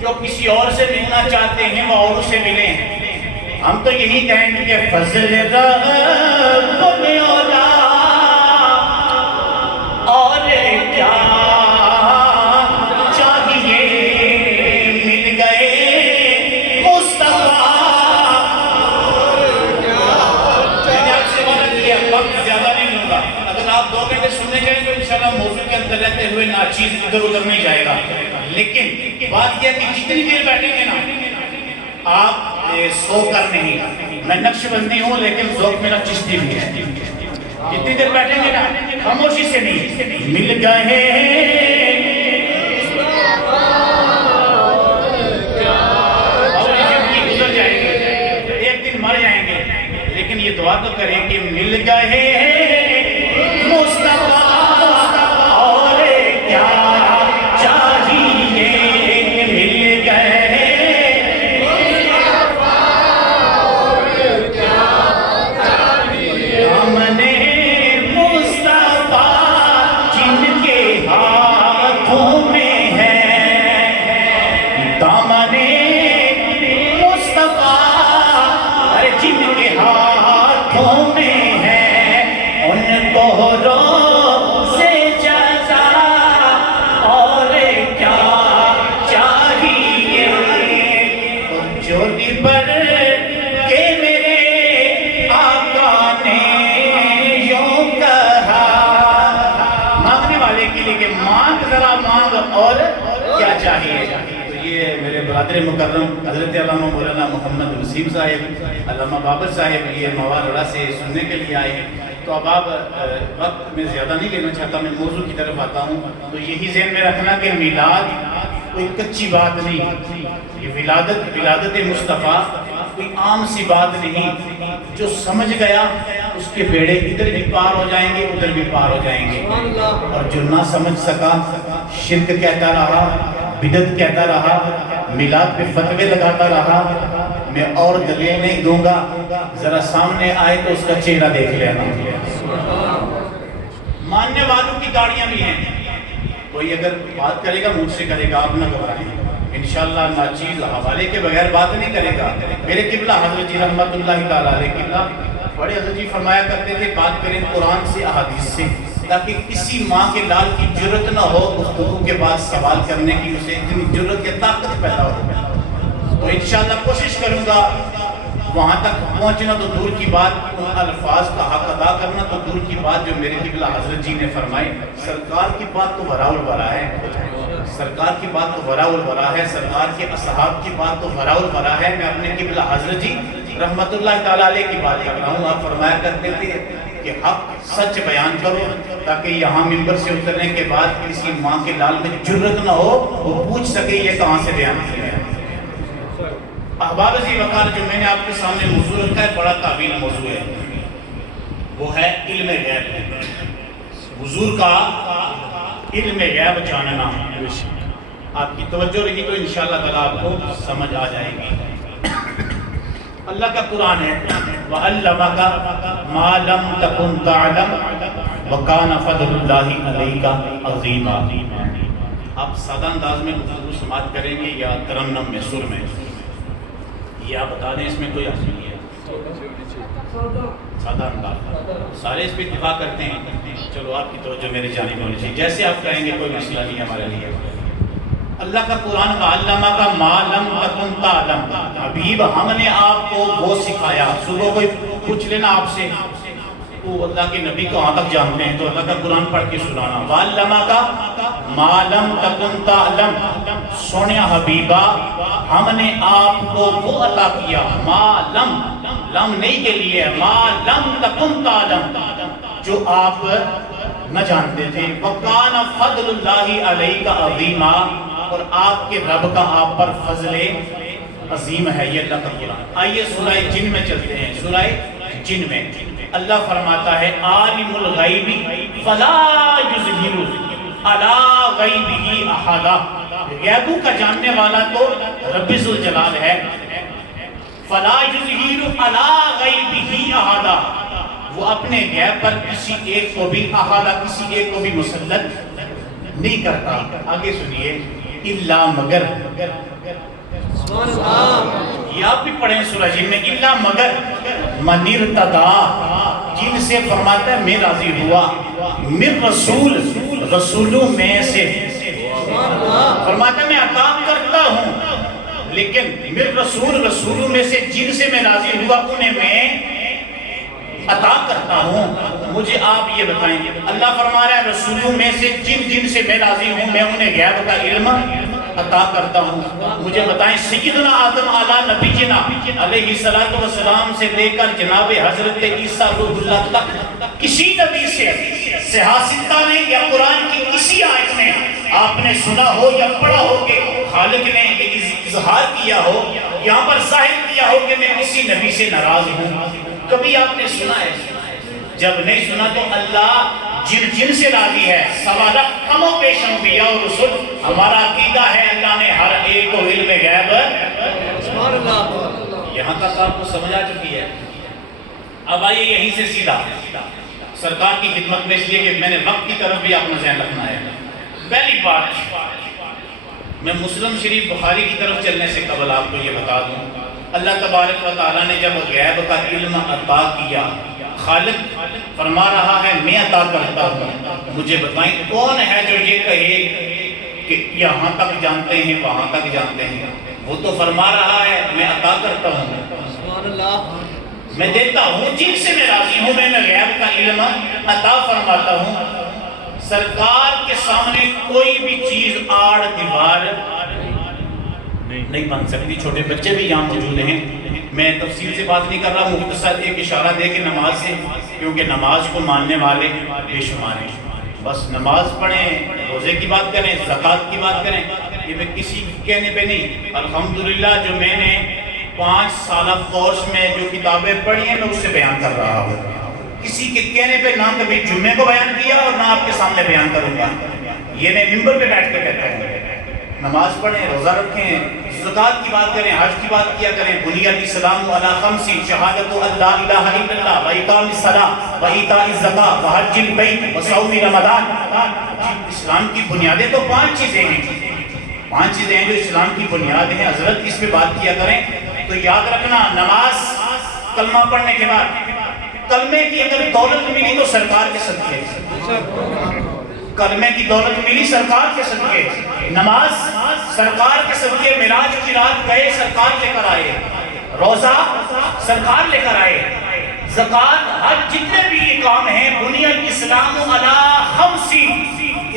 جو کسی اور سے ملنا چاہتے ہیں وہ اور سے ملیں۔ ہم تو یہی کہیں گے کہ فضل رب مولا اور کیا چاہیے، مل گئے مصطفیٰ۔ میں نے آپ سے وعدہ کیا وقت زیادہ نہیں لوں گا، اگر آپ 2 گھنٹے سننے جائیں تو انشاءاللہ موضوع کے اندر رہتے ہوئے ناچیز ادھر ادھر نہیں جائے گا، لیکن بات یہ کہ جتنی دیر بیٹھیں گے نا آپ سو کر نہیں، میں نقش بندی ہوں لیکن ذوق میرا چشتی بھی ہے، جتنی دیر بیٹھیں گے نا خاموشی سے نہیں، مل گئے اور یہ گزر جائیں گے، ایک دن مر جائیں گے، لیکن یہ دعا تو کریں کہ مل گئے مصطفیٰ اور کیا چاہیے، مل گئے برادر مکرم حضرت علامہ مولانا محمد وسیم صاحب، علامہ بابر صاحب یہ موالڑا سے سننے کے لیے آئے ہیں۔ تو اب آپ وقت میں زیادہ نہیں لینا چاہتا، میں موضوع کی طرف آتا ہوں۔ تو یہی ذہن میں رکھنا کہ میلاد کوئی کچی بات نہیں، یہ ولادت مصطفیٰ کوئی عام سی بات نہیں، جو سمجھ گیا اس کے بیڑے ادھر بھی پار ہو جائیں گے ادھر بھی پار ہو جائیں گے، اور جو نہ سمجھ سکا شرک کہتا رہا، بدعت کہتا رہا، میلاد پہ فتوے لگاتا رہا، میں اور دلیل نہیں دوں گا، ذرا سامنے آئے تو اس کا چہرہ دیکھ لینا۔ ماننے والوں کی گاڑیاں بھی ہیں، کوئی اگر بات کرے گا مجھ سے کرے گا، آپ نہ گھبرائیں، انشاءاللہ ناچیز حوالے کے بغیر بات نہیں کرے گا۔ میرے قبلہ حضرت جی رحمت اللہ تعالیٰ علیہ قبلہ بڑے حضرت جی فرمایا کرتے تھے بات کریں قرآن سے احادیث سے، تاکہ کسی ماں کے لال کی جرت نہ ہو گفتگو کے بعد سوال کرنے کی، اسے اتنی جرت یا طاقت پیدا ہو۔ تو انشاءاللہ کوشش کروں گا وہاں تک پہنچنا تو دور کی بات، ان الفاظ کا حق ادا کرنا تو دور کی بات جو میرے قبلہ حضرت جی نے فرمائی۔ سرکار کی بات تو ورا الورا ہے، سرکار کی بات تو ورا الورا ہے، سرکار کے اصحاب کی بات تو ورا الورا ہے۔ میں اپنے قبلہ حضرت جی رحمت اللہ تعالیٰ علیہ کی بات کر رہا ہوں۔ آپ فرمایا کرتے تھے کہ حق سچ بیان کرو، تاکہ یہاں ممبر سے اترنے کے بعد کسی ماں کے لال میں جرت نہ ہو، وہ پوچھ سکے یہ کہاں سے بیان کیا ہے۔ احباب عزیز وقار، جو میں نے آپ کے سامنے موضوع رکھا ہے بڑا طویل موضوع ہے، وہ ہے علم غیب، حضور کا علم غیب جاننا۔ آپ کی توجہ رہی تو انشاءاللہ تعالیٰ آپ کو سمجھ آ جائے گی۔ اللہ کا قرآن ہے وَعَلَّمَكَ مَا لَمْ تَكُنْ تَعْلَمْ وَكَانَ فَضْلُ اللَّهِ عَلَيْكَ عَظِيمًا۔ آپ سادہ انداز میں گفتگو سماعت کریں گے یا ترنم میں، سر میں؟ یہ آپ بتا دیں، اس میں کوئی حرج نہیں ہے، سادہ انداز، سارے اس پہ اتفاق کرتے ہیں۔ چلو آپ کی توجہ میرے جانب ہونی چاہیے، جیسے آپ کہیں گے کوئی مسئلہ نہیں ہمارے لیے۔ اللہ کا قرآن وَعَلَّمَكَ مَا لَمْ تَكُنْ تَعْلَمْ، حبیب ہم نے آپ کو وہ سکھایا۔ صبح کوئی پوچھ لینا آپ سے وہ اللہ کے نبی کہاں تک جانتے ہیں؟ تو اللہ کا قرآن پڑھ کے سنانا. وَعَلَّمَكَ مَا لَمْ تَكُنْ تَعْلَمْ. سونے حبیبہ ہم نے آپ کو وہ عطا کیا ما لم نہیں کے لیے ما لم تکن تعلم جو آپ نہ جانتے تھے. وَقَانَ فَضْلُ اللَّهِ عَلَيْكَ عَظِيمًا. اور آپ کے رب کا آپ پر فضل عظیم ہے. یہ اللہ کا قرآن. آئیے سورہ جن میں چلتے ہیں. سورہ جن میں اللہ فرماتا ہے عالم الغیب فلا یظہر علی غیبہ احدا. غیبوں کا جاننے والا تو رب ذوالجلال ہے. فلا یظہر علی غیبہ احدا. وہ اپنے غیب پر کسی ایک کو بھی احدا کسی ایک کو بھی مسلط نہیں کرتا. آگے سنیے الا مگر. سبحان اللہ. یہ آپ بھی پڑھیں سورہ جن میں الا مگر من ارتضی جن سے فرماتا ہے میں راضی ہوا من رسول رسولوں میں سے. فرماتا ہے میں عطا کرتا ہوں لیکن من رسول رسولوں میں سے جن سے میں راضی ہوا انہیں میں عطا کرتا ہوں. مجھے آپ یہ بتائیں اللہ فرما رہا ہے رسولوں میں سے جن سے میں راضی ہوں میں انہیں غیب کا علم عطا کرتا ہوں. مجھے بتائیں سیدنا آدم اعلیٰ نبی جنا علیہ السلام سے لے کر جناب حضرت عیسیٰ روح اللہ تک کسی نبی سے صحاح نے یا قرآن کی کسی آیت میں آپ نے سنا ہو یا پڑھا ہو کہ خالق نے اظہار کیا ہو یہاں پر ظاہر کیا ہو کہ میں کسی نبی سے ناراض ہوں؟ کبھی آپ نے سنا ہے؟ جب نہیں سنا تو اللہ جن سے راضی ہے. سوالہ کم و پیش انبیاء و رسول. ہمارا عقیدہ ہے اللہ نے ہر ایک کو علم غیب. سبحان اللہ. یہاں تک آپ کو سمجھ آ چکی ہے. اب آئیے یہیں سے سیدھا سرکار کی خدمت میں اس لیے کہ میں نے وقت کی طرف بھی اپنا ذہن رکھنا ہے. پہلی بات میں مسلم شریف بخاری کی طرف چلنے سے قبل آپ کو یہ بتا دوں اللہ تبارک و تعالیٰ نے جب غیب کا علم عطا کیا خالق فرما رہا ہے میں عطا کرتا ہوں. مجھے بتائیں کون ہے جو یہ کہے کہ یہاں تک جانتے ہیں وہاں تک جانتے ہیں؟ وہ تو فرما رہا ہے میں عطا کرتا ہوں سبحان اللہ. میں دیتا ہوں جن سے میں راضی ہوں میں غیب کا علم عطا فرماتا ہوں. سرکار کے سامنے کوئی بھی چیز آڑ دیوار نہیں بن سکتی. چھوٹے بچے بھی یہاں موجود ہیں. میں تفصیل سے بات نہیں کر رہا مختصر ایک اشارہ دے کے نماز سے کیونکہ نماز کو ماننے والے بے شمار ہیں. بس نماز پڑھیں روزے کی بات کریں زکوٰۃ کی بات کریں یہ میں کسی کہنے پہ نہیں. الحمدللہ جو میں نے 5 سالہ کورس میں جو کتابیں پڑھی ہیں میں اس سے بیان کر رہا ہوں. کسی کے کہنے پہ نہ کبھی جمعے کو بیان کیا اور نہ آپ کے سامنے بیان کروں گا. یہ میں ممبر پہ بیٹھ کے کہتا ہوں نماز پڑھیں روزہ رکھیں زکوٰۃ کی بات کریں حج کی بات کیا کریں. بنی الاسلام علی خمس شہادت ان لا الہ الا اللہ و اقام الصلاۃ و ایتاء الزکاۃ و حج البیت و صوم رمضان. اسلام کی بنیادیں تو 5 چیزیں ہیں. 5 چیزیں ہیں جو اسلام کی بنیاد ہیں. حضرت اس پہ بات کیا کریں تو یاد رکھنا نماز کلمہ پڑھنے کے بعد کلمے کی اگر دولت ملی تو سرکار کے صدقے. کلمے کی دولت ملی سرکار کے صدقے. نماز سرکار کے صدقے. معراج کی رات گئے سرکار لے کر آئے. روزہ سرکار لے کر آئے. زکوٰۃ حج جتنے بھی یہ کام ہیں بنی الاسلام علی خمس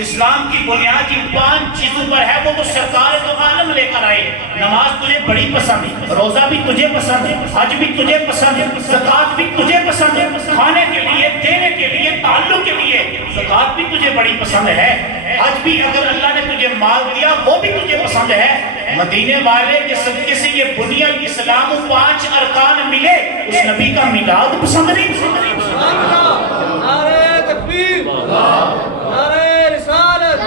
اسلام کی بنیاد جن 5 چیزوں پر ہے وہ تو سرکار تو عالم لے کر آئے. نماز تجھے بڑی پسند ہے روزہ بھی تجھے پسند ہے حج بھی تجھے پسند ہے زکوٰۃ بھی تجھے پسند ہے. کھانے کے لیے دینے کے لیے تعلق کے لیے زکوٰۃ بھی تجھے بڑی پسند ہے. حج بھی اگر اللہ نے تجھے مال دیا وہ بھی تجھے پسند ہے. مدینے والے کے صدقے سے یہ بنی الاسلام 5 ارکان ملے. اس نبی کا میلاد پسند نہیں. سبحان اللہ. نعرہ تکبیر. نعرہ رسالت.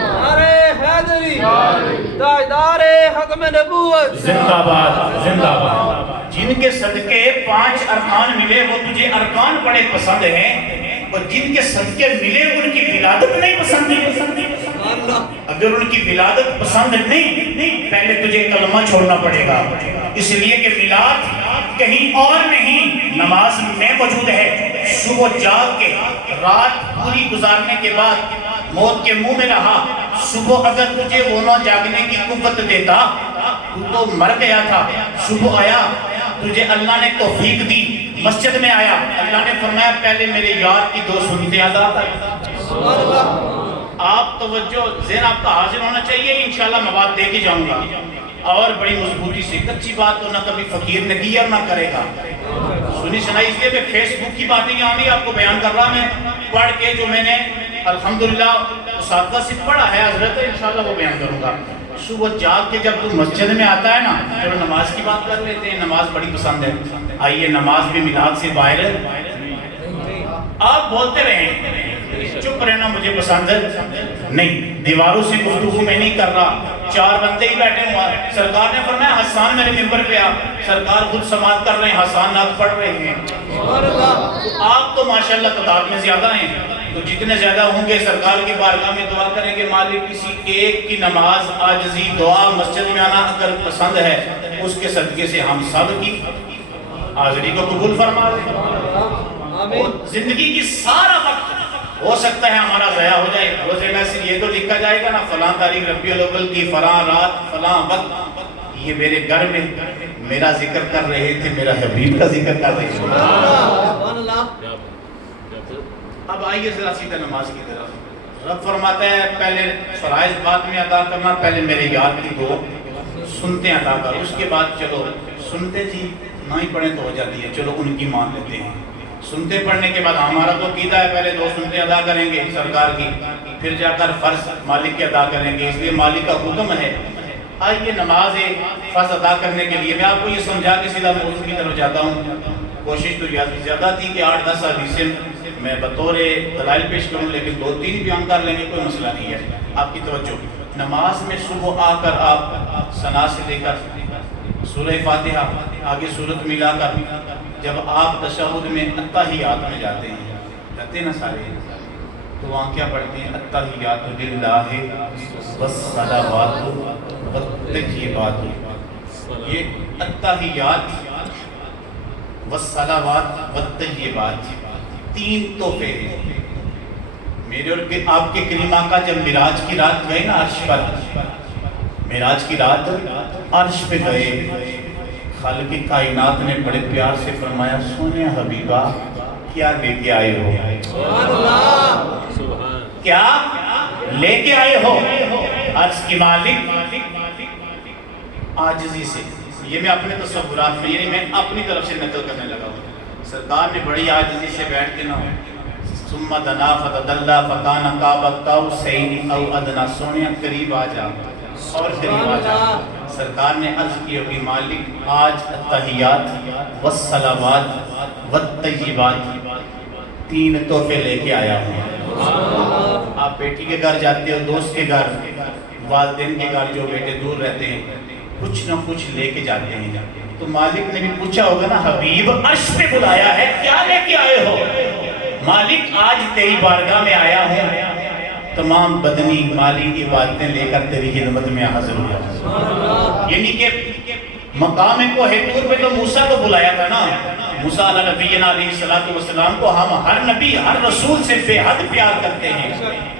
نعرہ حیدری. تاجدار ختم نبوت. زندہ باد زندہ باد. جن کے صدقے 5 ارکان ملے وہ تجھے ارکان بڑے پسند ہیں اور جن کے صدقے ملے ان کی ولادت نہیں پسند ہے. اگر ان کی ولادت پسند نہیں پہلے تجھے کلمہ چھوڑنا پڑے گا. اس لیے کہ میلاد کہیں اور نہیں نماز میں موجود ہے. صبح جاگ کے رات پوری گزارنے کے بعد موت کے منہ میں رہا. صبح اگر تجھے وہ نہ جاگنے کی قوت دیتا تو مر گیا تھا. صبح آیا تجھے اللہ نے توفیق دی مسجد میں آیا، اللہ نے فرمایا پہلے میرے یاد کی 2 سنتیں ادا کر۔ سبحان اللہ۔ آپ توجہ، ذہن آپ کا حاضر ہونا چاہیے، انشاءاللہ مواد دے کے جاؤں گا اور بڑی مضبوطی سے۔ کچی بات تو نہ کبھی فقیر نے کی اور نہ کرے گا، سنی سنائی، اس لیے میں فیس بک کی باتیں یہاں نہیں آپ کو بیان کر رہا، میں پڑھ کے جو میں نے الحمدللہ اساتذہ سے پڑھا ہے حضرت، انشاءاللہ وہ بیان کروں گا۔ صبح جاگ کے جب تو مسجد میں آتا ہے نا، چلو نماز کی بات کر لیتے ہیں، نماز بڑی پسند ہے، آئیے نماز بھی میلاد سے باہر ہے۔ آپ بولتے رہیں، چپ رہنا مجھے پسند ہے نہیں، دیواروں سے گفتگو میں نہیں کر رہا، 4 بندے ہی بیٹھے ہوا، سرکار نے فرمایا حسان میرے ممبر پہ آ، سرکار خود سماعت کر رہے ہیں، حسان نعت پڑھ رہے ہیں۔ سبحان اللہ۔ تو آپ تو ماشاءاللہ تعداد میں زیادہ ہیں، تو جتنے زیادہ ہوں گے سرکار کی بارگاہ میں دعا کریں گے مالک کسی ایک کی نماز، عاجزی، دعا، مسجد میں آنا اگر پسند ہے، اس کے صدقے سے ہم سب کی حاضری کو قبول فرما دیں۔ اور زندگی کی سارا وقت ہو سکتا ہے ہمارا ضائع ہو جائے، روزے میں صرف یہ تو لکھا جائے گا نا فلاں تاریخ ربیع الاول کی فلاں رات فلاں وقت یہ میرے گھر میں میرا ذکر کر رہے تھے، میرا حبیب کا ذکر کر رہے تھے۔ سبحان اللہ۔ اب آئیے ذرا سیدھا نماز کی طرف۔ رب فرماتا ہے پہلے فرائض بعد میں ادا کرنا، پہلے میرے یاد کی 2 سنتیں ادا کر، اس کے بعد چلو سنتے تھی نہ ہی پڑھیں تو ہو جاتی ہے، چلو ان کی مان لیتے ہیں۔ سنتے پڑھنے کے بعد ہمارا تو عقیدہ ہے پہلے 2 سنتیں ادا کریں گے سرکار کی، پھر جا کر فرض مالک کے ادا کریں گے، اس لیے مالک کا حکم ہے۔ آئیے نماز فرض ادا کرنے کے لیے میں آپ کو یہ سمجھا کے سیدھا موضوع کی طرف جاتا ہوں۔ کوشش تو زیادہ تھی کہ 8-10 حدیثیں میں بطور دلائل پیش کروں، لیکن 2-3 بیان کر لیں گے، کوئی مسئلہ نہیں ہے۔ آپ کی توجہ، نماز میں صبح آ کر آپ ثنا سے لے کر سورہ فاتحہ آگے سورت ملا کر جب آپ تشہد میں التحیات میں جاتے ہیں نا سارے، تو وہاں کیا پڑھتے ہیں؟ التحیات للہ والصلوات والطیبات۔ یہ التحیات والصلوات والطیبات 3 تحفے ہیں میرے اور آپ کے کریم آقا جب معراج کی رات گئے نا عرش پر، معراج کی رات عرش پہ گئے، خالق کائنات نے بڑے پیار سے فرمایا سونے حبیبہ کیا لے کے آئے ہو؟ سبحان اللہ۔ کیا لے کے آئے ہو؟ عرش کی مالک عاجزی سے، یہ میں اپنے تصورات میں، یعنی میں اپنی طرف سے نقل کرنے لگا ہوں، سرکار نے بڑی عاجزی سے بیٹھ کے نہ ثم دنا فتدلا فکان قاب قوسین او ادنا، سونے قریب آ جا اور قریب آ جا۔ سرکار نے عرض کی ہوگی مالک آج التحیات والصلوات والطیبات 3 تحفے لے کے آیا ہوں۔ آپ بیٹی کے گھر جاتے ہو، دوست کے گھر، والدین کے گھر جو بیٹے دور رہتے ہیں، کچھ نہ کچھ لے کے جاتے ہیں، تو مالک نے بھی پوچھا ہوگا نا حبیب عرش پہ بلایا ہے کیا لے کے آئے ہو؟ مالک آج تیری بارگاہ میں آیا ہوں، تمام بدنی مالی عبادتیں لے کر تیری خدمت میں حاضر ہوا۔ یعنی کہ مقام کوہ طور پہ تو موسیٰ کو بلایا تھا نا، موسیٰ علیہ نبینا علیہ السلام کو ہم ہر نبی ہر رسول سے بے حد پیار کرتے ہیں،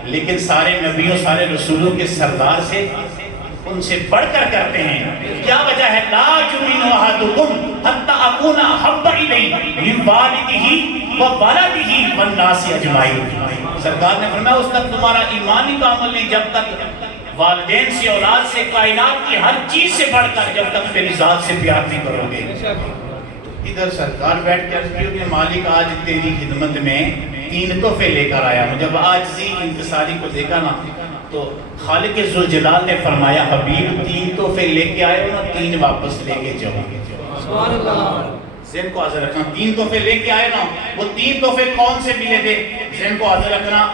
لیکن سارے نبیوں سارے رسولوں کے سردار سے ان سے بڑھ کر کرتے ہیں۔ کیا وجہ ہے؟ لا یؤمن احدکم حتی اکون احب الیہ من والدہ وولدہ والناس اجمعین۔ سرکار نے فرمایا اس تک تمہارا ایمان ہی کامل نہیں جب تک والدین سے، اولاد سے، کائنات کی ہر چیز سے بڑھ کر جب تک میری ذات سے پیار نہیں کرو گے۔ ادھر سرکار بیٹھ کر کہ مالک آج تیری خدمت میں 3 تحفے لے کر آیا ہوں۔ جب آجزی انکساری کو دیکھا نا تو خالق ذوالجلال نے فرمایا حبیب 3 تحفے لے کے آئے ہو نا، 3 واپس لے کے جاؤ۔ سبحان اللہ۔ ذہن کو حاضر رکھنا، 3 تحفے لے کے آئے نا، وہ 3 تحفے کون سے ملے تھے؟ ذہن کو حاضر رکھنا،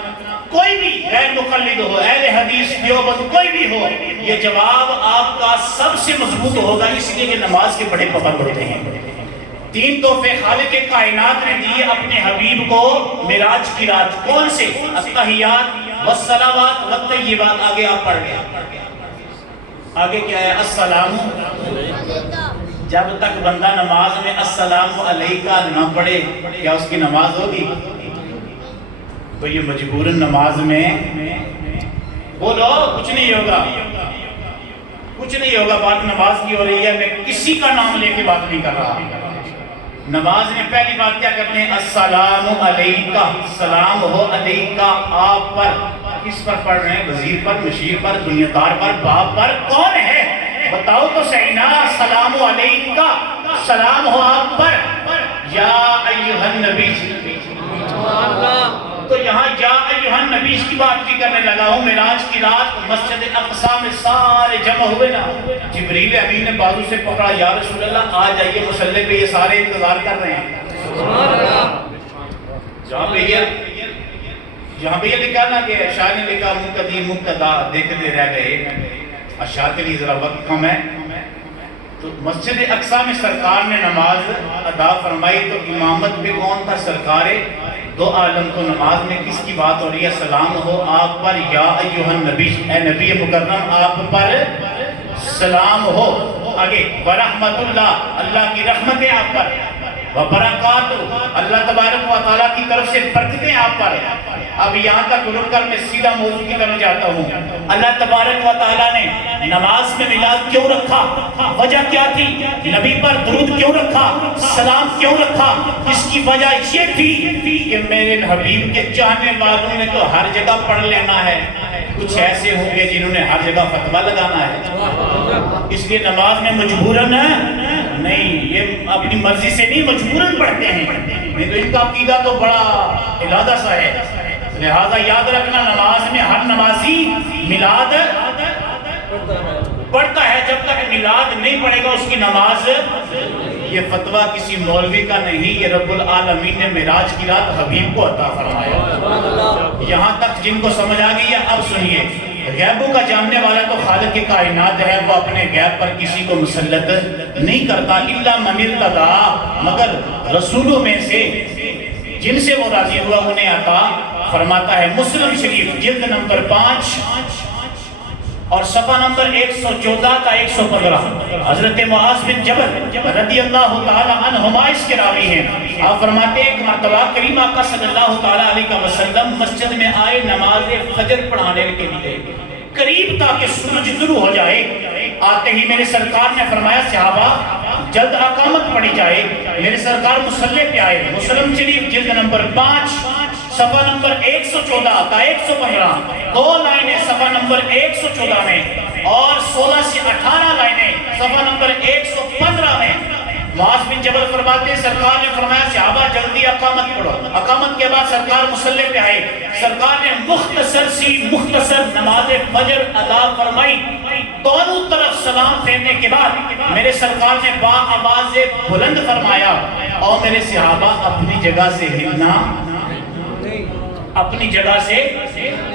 کوئی بھی غیر مقلد ہو، اہل حدیث دیوبند کوئی بھی ہو، یہ جواب آپ کا سب سے مضبوط ہوگا، اس لیے کہ نماز کے بڑے پابند ہوتے ہیں۔ 3 تحفے خالق کائنات نے دیے اپنے حبیب کو معراج کی رات، کون سے؟ التحیات والصلوات والطیبات۔ آگے آپ پڑھ گئے، آگے کیا ہے؟ السلام۔ جب تک بندہ نماز میں السلام علیکہ نہ پڑھے کیا اس کی نماز ہوگی؟ تو یہ مجبوراً نماز میں بولو کچھ نہیں ہوگا، کچھ نہیں ہوگا، بات نماز کی ہو رہی ہے، میں کسی کا نام لے کے بات نہیں کر رہا۔ نماز میں پہلی بات کیا کرتے ہیں؟ السلام علیکہ، سلام ہو علیکہ آپ پر۔ کس پر پڑھ رہے ہیں؟ وزیر پر، مشیر پر، دنیا دار پر، باپ پر؟ کون ہے بتاؤ تو صحیح نا؟ السلام علیکہ، سلام ہو آپ پر۔ یا ایھا النبی، سبحان اللہ۔ تو یہاں یا ایھا النبی کی بات کی کرنے لگا ہوں۔ معراج کی رات مسجد اقصی میں سارے جمع ہوئے نا، جبریل امین نے بازو سے پکڑا، یا رسول اللہ آ جائیے مصلی پہ، یہ سارے انتظار کر رہے ہیں۔ سبحان اللہ۔ جہاں پہ یہ لکھا نا کہ شاہ نے لکھا مقتدی مقتدا دیکھتے رہ گئے، اشعار کے لیے ذرا وقت کم ہے، تو مسجد اقصی میں سرکار نے نماز ادا فرمائی، تو امامت پہ کون تھا؟ سرکار دو عالم۔ تو نماز میں کس کی بات ہو رہی ہے؟ سلام ہو آپ پر، یا ایھا النبی، اے نبی مکرم آپ پر سلام ہو۔ آگے ورحمت اللہ، اللہ کی رحمتیں آپ پر، وبرکاتہ، اللہ تبارک و تعالیٰ کی طرف سے برکتیں آپ پر۔ اب یہاں تک رک کر میں سیدھا موضوع کی طرف جاتا ہوں۔ اللہ تبارک و تعالیٰ نے نماز میں میلاد کیوں رکھا؟ وجہ کیا تھی؟ نبی پر درود کیوں رکھا؟ سلام کیوں رکھا؟ اس کی وجہ یہ تھی کہ میرے حبیب کے چاہنے والوں نے تو ہر جگہ پڑھ لینا ہے، کچھ ایسے ہوں گے جنہوں نے ہر جگہ فتویٰ لگانا ہے، اس لیے نماز میں مجبوراً نہیں، یہ اپنی مرضی سے نہیں، مجبوراً پڑھتے ہیں۔ نہیں تو ان کا عقیدہ تو بڑا علادہ سا ہے، لہذا یاد رکھنا نماز میں ہر نمازی میلاد پڑھتا ہے، جب تک میلاد نہیں پڑھے گا اس کی نماز۔ یہ فتویٰ کسی مولوی کا نہیں، یہ رب العالمین نے معراج کی رات حبیب کو عطا فرمایا۔ یہاں تک جن کو سمجھ آ گئی ہے اب سنیے، غیبوں کا جاننے والا تو خالق کائنات ہے، وہ اپنے غیب پر کسی کو مسلط نہیں کرتا، الا من ارتضی، مگر رسولوں میں سے جن سے وہ راضی ہوا انہیں عطا فرماتا ہے۔ مسلم شریف جلد نمبر 5 اور صفحہ نمبر 114 تا 115، حضرت معاذ بن جبل رضی اللہ تعالی عنہما اس کے راوی ہیں۔ آپ فرماتے ہیں ایک مرتبہ کریم آقا صلی اللہ تعالی علیہ وسلم مسجد میں آئے نماز فجر پڑھانے کے لیے، قریب تاکہ سورج طلوع ہو جائے۔ آتے ہی میرے سرکار نے فرمایا صحابہ جلد اقامت پڑھی جائے۔ میرے سرکار مصلی پہ آئے، مسلم شریف جلد نمبر 5 صفحہ نمبر 114 تا 115، 2 لائنیں صفحہ نمبر 114 میں اور 16 سے 18 لائنیں صفحہ نمبر 115 میں۔ معاذ بن جبل فرماتے ہیں سرکار نے فرمایا صحابہ جلدی اقامت پڑھو۔ اقامت کے بعد سرکار مصلی پہ آئے، سرکار نے مختصر نماز فجر ادا فرمائی۔ دونوں طرف سلام پھیرنے کے بعد میرے سرکار نے با آواز بلند فرمایا، اور میرے صحابہ اپنی جگہ سے ہلنا، اپنی جگہ سے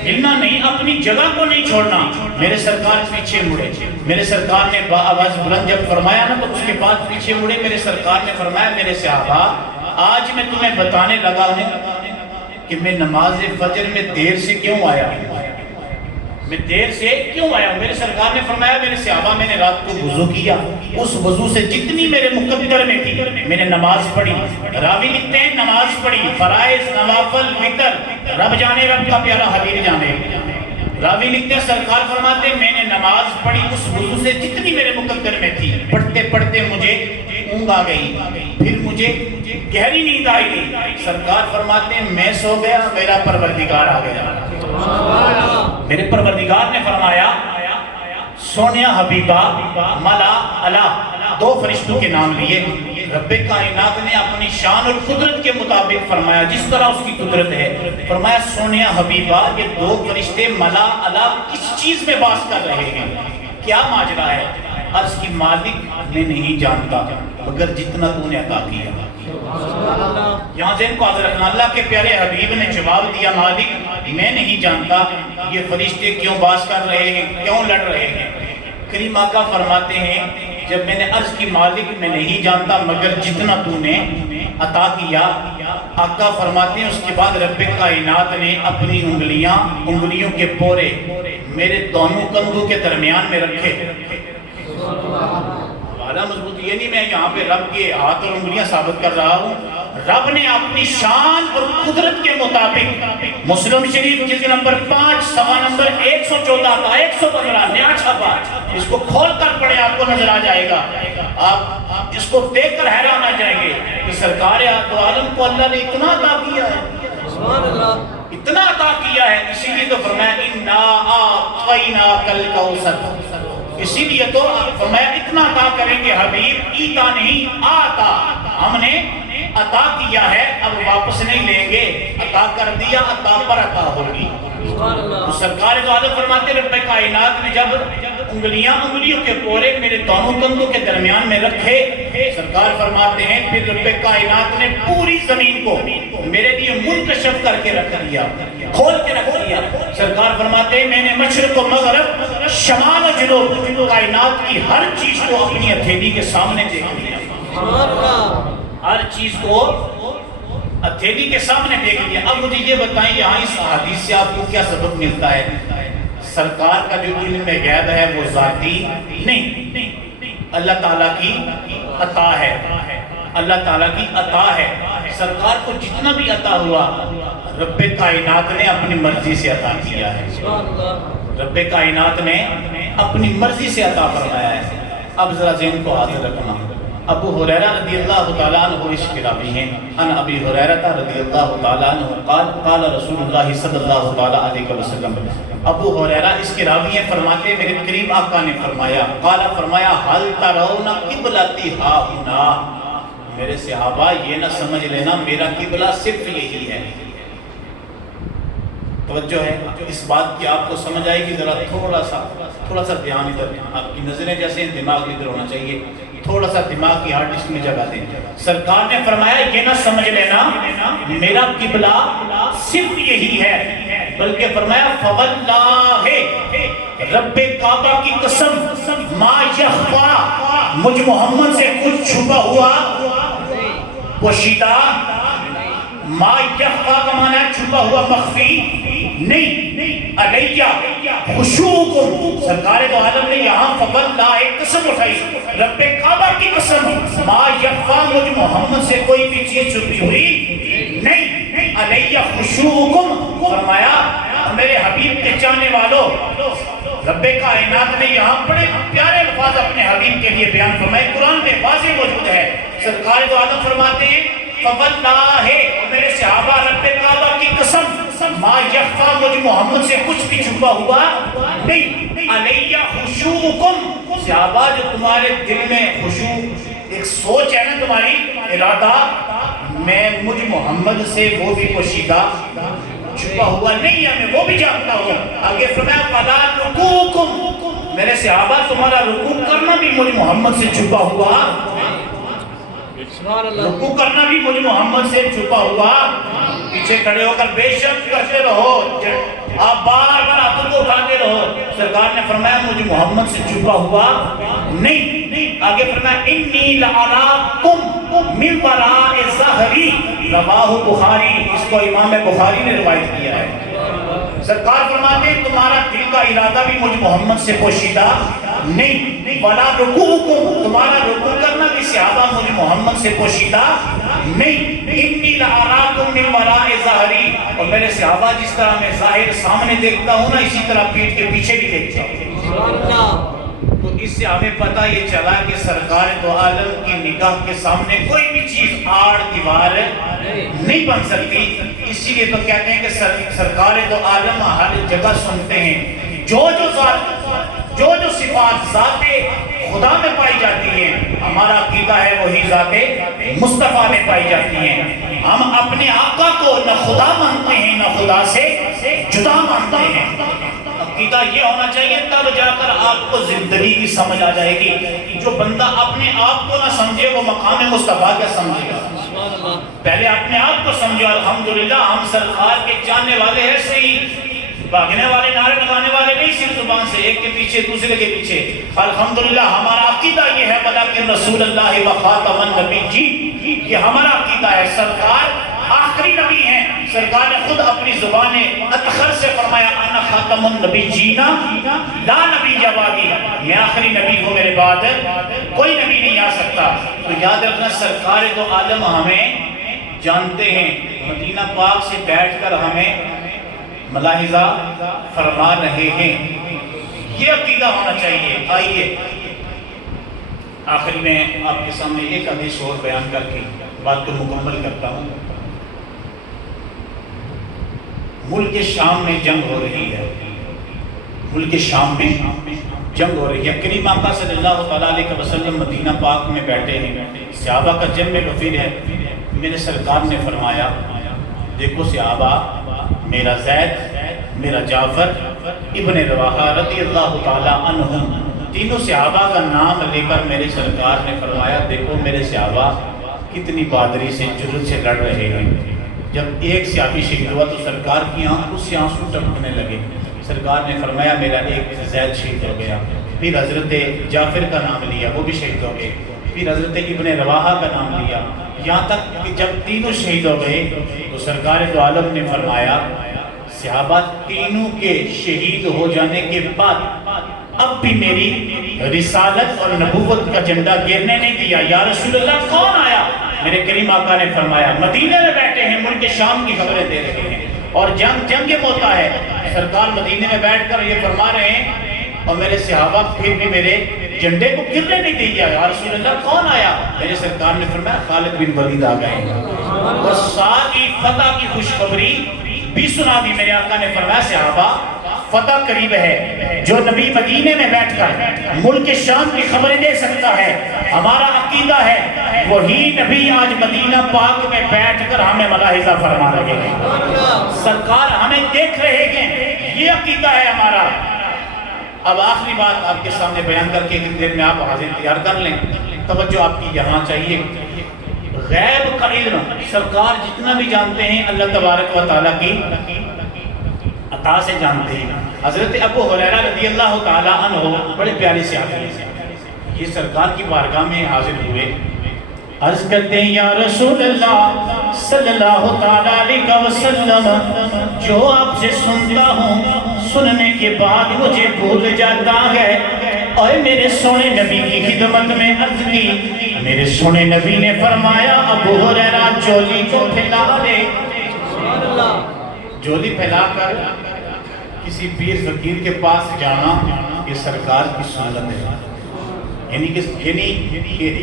ہلنا نہیں، اپنی جگہ کو نہیں چھوڑنا۔ میرے سرکار پیچھے مڑے، میرے سرکار نے با آواز بلند جب فرمایا نا تو اس کے بعد پیچھے مڑے، میرے سرکار نے فرمایا میرے صحابہ آج میں تمہیں بتانے لگا ہوں کہ میں نماز فجر میں دیر سے کیوں آیا ہوں، میں دیر سے کیوں آیا ہوں۔ میرے سرکار نے فرمایا میرے صحابہ میں نے رات کو وضو کیا، اس وضو سے جتنی میرے مقدر میں تھی میں نے نماز پڑھی۔ راوی لکھتے ہیں نماز پڑھی، فرائض نوافل وتر، رب جانے رب کا پیارا حبیب جانے۔ راوی لکھتے ہیں سرکار فرماتے ہیں میں نے نماز پڑھی اس وضو سے جتنی میرے مقدر میں تھی، پڑھتے پڑھتے مجھے اونگ آ گئی، پھر مجھے گہری نیند آئی۔ سرکار فرماتے ہیں میں سو گیا، میرا پروردگار آ گیا۔ میرے پروردگار نے فرمایا سونیا حبیبہ ملا اللہ، 2 فرشتوں کے نام لیے۔ رب کائنات نے اپنی شان اور قدرت کے مطابق فرمایا جس طرح اس کی قدرت ہے، فرمایا سونیا حبیبہ یہ 2 فرشتے ملا اللہ کس چیز میں باس کر رہے ہیں، کیا ماجرا ہے؟ عرض کی مالک میں نہیں جانتا مگر جتنا تو نے عطا کیا۔ یہاں ذہن کو حاضر رکھنا، اللہ کے پیارے حبیب نے جواب دیا مالک میں نہیں جانتا یہ فرشتے کیوں باس کر رہے ہیں، کیوں لڑ رہے ہیں۔ کریم آقا فرماتے ہیں جب میں نے عرض کی مالک میں نہیں جانتا مگر جتنا تو نے عطا کیا، آقا فرماتے ہیں اس کے بعد رب کائنات نے اپنی انگلیوں کے پورے میرے دونوں کندھوں کے درمیان میں رکھے۔ مضبوط یہ نہیں میں یہاں پہ رب کے ہاتھ اور انگلیاں ثابت کر رہا ہوں، رب نے اپنی شان اور قدرت کے مطابق مسلم شریف جلد نمبر 5 صفحہ نمبر 114 تا 115 نیا چھپا, اس کو کھول کر پڑھیں, آپ کو نظر آ جائے گا, آپ اس کو دیکھ کر حیران آ جائیں گے کہ سرکار دو عالم کو اللہ نے اتنا عطا کیا ہے, سبحان اللہ, اتنا عطا کیا ہے. اسی لیے تو فرمایا اِنَّا أَعْطَيْنَاكَ الْكَوْثَرَ, اسی لیے تو فرمایا اتنا عطا کریں گے حبیب, ایتا نہیں آتا, ہم نے عطا کیا ہے اب واپس نہیں لیں گے, عطا کر دیا, عطا پر عطا ہوگی. سبحان اللہ. تو سرکار دو عالم فرماتے رب کائنات نے جب انگلیوں کے پورے میرے دونوں کندھوں کے درمیان میں رکھے, سرکار فرماتے ہیں پھر رب کائنات نے پوری زمین کو میرے لیے منکشف کر کے رکھ دیا, کھول کے رکھ دیا. سرکار فرماتے ہیں میں نے مشرق و مغرب, شمال و جنوب, کائنات کی ہر چیز کو اپنی ہتھیلی کے سامنے دیکھ لیا, سبحان اللہ, ہر چیز کو ہتھیلی کے سامنے دیکھ لیا. اب مجھے یہ بتائیں یہاں اس حدیث سے آپ کو کیا سبق ملتا ہے؟ سرکار کا جو علم غیب ہے وہ ذاتی نہیں, اللہ تعالیٰ کی عطا ہے, اللہ تعالیٰ کی عطا ہے. سرکار کو جتنا بھی عطا ہوا رب کائنات نے اپنی مرضی سے عطا کیا ہے, سبحان اللہ, رب کائنات نے اپنی مرضی سے عطا فرمایا ہے. اب ذرا ذہن کو حاضر رکھنا, ابو ہریرہ رضی اللہ تعالیٰ عنہ اس کی راوی ہیں, ان ابی ہریرہ رضی اللہ تعالیٰ عنہ قال قال رسول اللہ صلی اللہ تعالیٰ علیہ وسلم, ابو ہریرہ اس کے راوی ہیں فرماتے ہیں میرے قریب آقا نے فرمایا, قال فرمایا حل ترون قبلتی ہاہنا, میرے صحابہ یہ نہ سمجھ لینا میرا قبلہ صرف یہی ہے. توجہ ہے اس بات کی, آپ کو سمجھ آئے گی, ذرا تھوڑا سا دھیان ادھر, آپ کی نظریں جیسے دماغ ادھر ہونا چاہیے, تھوڑا سا دماغ کی ہارڈ ڈسک میں جگہ دیں. سرکار نے فرمایا یہ نہ سمجھ لینا میرا قبلہ صرف یہی ہے, بلکہ فرمایا فواللہ, رب کعبہ کی قسم, ما یخفا, مجھ محمد سے کچھ چھپا ہوا پوشیدہ, ما یخفا کا معنی ہے چھپا ہوا مخفی نہیں, علیہ خشوعکم, سرکار دو عالم نے یہاں فواللہ ایک قسم اٹھائی, رب کعبہ کی قسم, ما یخفا, مجھ محمد سے کوئی بھی چیز چھپی ہوئی نہیں, علیہ خشوعکم, فرمایا میرے حبیب کے چاہنے والوں, رب کائنات نے یہاں بڑے پیارے الفاظ اپنے حبیب کے لیے بیان فرمائے, قرآن میں واضح موجود ہے. سرکار دو عالم فرماتے ہیں فواللہ, میرے صحابہ رب کعبہ کی قسم, ما یخفا, مجھ محمد سے کچھ بھی چھپا ہوا نہیں, علیہ خشوعکم, صحابہ جو تمہارے دل میں خشوع ایک سوچ ہے نا, تمہاری ارادہ, میں مجھ محمد سے وہ بھی پوشیدہ چھپا ہوا نہیں ہے, میں وہ بھی جانتا ہوں. آگے فرمایا فلا رکوعکم, میرے صحابہ تمہارا رکوع کرنا بھی مجھ محمد سے چھپا ہوا, سبحان اللہ, رکوع کرنا بھی مجھ محمد سے چھپا ہوا. پیچھے کھڑے ہو کر بے شک کرتے رہو, آپ بار بار ہاتھوں کو اٹھاتے رہو. سرکار نے فرمایا مجھ محمد سے چھپا ہوا نہیں. آگے فرمایا انی لأراکم من وراء ظہری, رواہ بخاری, اس کو امام بخاری نے روایت کیا ہے. سرکار فرماتے ہیں تمہارا دل کا ارادہ بھی مجھ محمد سے پوشیدہ نہیں, ولا رکوعکم, تمہارا رکوع کرنا بھی صحابہ مجھ محمد سے پوشیدہ نہیں, انی لأراکم من وراء ظہری, اور میرے صحابہ جس طرح میں ظاہر سامنے دیکھتا ہوں نا, اسی طرح پیٹھ کے پیچھے بھی دیکھتا ہوں. سبحان اللہ. تو اس سے ہمیں پتہ یہ چلا کہ سرکار دو عالم کی نگاہ کے سامنے کوئی بھی چیز آڑ دیوار نہیں بن سکتی. اسی لیے تو کہتے ہیں کہ سرکار دو عالم ہر جگہ سنتے ہیں. جو صفات ذات خدا میں پائی جاتی ہیں, ہمارا عقیدہ ہے وہی ذات مصطفیٰ میں پائی جاتی ہیں. ہم اپنے آقا کو نہ خدا مانتے ہیں نہ خدا سے جدا مانتے ہیں. عقیدہ یہ ہونا چاہیے, تب جا کر آپ کو زندگی کی سمجھ آ جائے گی. جو بندہ اپنے آپ کو نہ سمجھے وہ مقام مصطفیٰ کیا سمجھے گا. پہلے اپنے آپ کو سمجھو, الحمدللہ ہم سرکار کے جاننے والے ہیں, صحیح بھاگنے والے نعرے لگانے والے نہیں صرف زبان سے, ایک کے پیچھے دوسرے کے پیچھے. الحمدللہ ہمارا عقیدہ یہ ہے بلکہ رسول اللہ و خاتم النبی جی, یہ ہمارا عقیدہ ہے. سرکار آخری نبی ہیں, سرکار نے خود اپنی زبان اطہر سے فرمایا انا خاتم النبی جینا لا نبی جوادی, میں آخری نبی ہوں, میرے بعد کوئی نبی نہیں آ سکتا. تو یاد رکھنا سرکار دو عالم ہمیں جانتے ہیں, مدینہ پاک سے بیٹھ کر ہمیں ملاحظہ فرما رہے ہیں. یہ عقیدہ ہونا چاہیے. آئیے آخری میں آپ کے سامنے ایک حدیث اور بیان کر کے بات کو مکمل کرتا ہوں. ملک شام میں جنگ ہو رہی ہے. ملک شام میں جنگ ہو رہی ہے. کریم آقا صلی اللہ تعالیٰ علیہ وسلم مدینہ پاک میں بیٹھے ہیں. صحابہ کا جمع غفیر ہے. میرے سرکار نے فرمایا دیکھو صحابہ، میرا زید، میرا جعفر ابن رواحہ رضی اللہ تعالیٰ عنہم، تینوں صحابہ کا نام لے کر میرے سرکار نے فرمایا دیکھو میرے صحابہ کتنی بہادری سے جرأت سے لڑ رہے ہیں. جب ایک صحابی شہید ہوا تو سرکار کی آنکھوں سے آنسو ٹپکنے لگے. سرکار نے فرمایا میرا ایک زید شہید ہو گیا. پھر حضرت جعفر کا نام لیا، وہ بھی شہید ہو گئے. پھر حضرت ابن رواحہ کا نام لیا، یہاں تک کہ جب تینوں شہید ہو گئے تو سرکار دو عالم نے فرمایا صحابہ تینوں کے شہید ہو جانے کے بعد اب بھی میری رسالت اور نبوت کا جھنڈا گرنے نہیں دیا. یا رسول اللہ کون آیا؟ میرے کریم آقا نے فرمایا مدینہ میں بیٹھے ہیں، ملک شام کی خبریں دے رہے ہیں اور جنگ ہوتا ہے. سرکار مدینے میں بیٹھ کر یہ فرما رہے ہیں اور میرے صحابہ پھر بھی میرے جھنڈے کو گرنے نہیں دیا. یا رسول اللہ کون آیا؟ میرے سرکار نے فرمایا خالد بن ولید آ گئے اور ساتھ ہی فتح کی خوشخبری بھی سنا دی. میرے آقا نے فرمایا صحابہ فتح قریب ہے. جو نبی مدینے میں بیٹھ کر ملک شام کی خبریں دے سکتا ہے، ہمارا عقیدہ ہے وہی نبی آج مدینہ پاک میں بیٹھ کر ہمیں ملاحظہ فرما رہے ہیں. سرکار ہمیں دیکھ رہے ہیں، یہ عقیدہ ہے ہمارا. اب آخری بات آپ کے سامنے بیان کر کے ایک دیر میں آپ حاضر تیار کر لیں. توجہ آپ کی یہاں چاہیے. غیب کا علم سرکار جتنا بھی جانتے ہیں اللہ تبارک و تعالیٰ کی عطا سے جانتے ہیں. حضرت ابو ہریرہ رضی اللہ تعالیٰ عنہ بڑے پیارے سے آتے ہیں. یہ سرکار کی بارگاہ میں حاضر ہوئے. عرض کرتے ہیں یا رسول اللہ صلی اللہ تعالیٰ علیہ وسلم جو آپ سے سنتا ہوں سننے کے بعد مجھے بھول جاتا ہے. اور میرے سونے نبی کی خدمت میں عرض کی. میرے سونے نبی نے فرمایا ابو ہریرہ چولی کو پھیلا دے. جولی پھیلا کر کسی پیر فقیر کے پاس جانا یہ سرکار کی سنت ہے. یعنی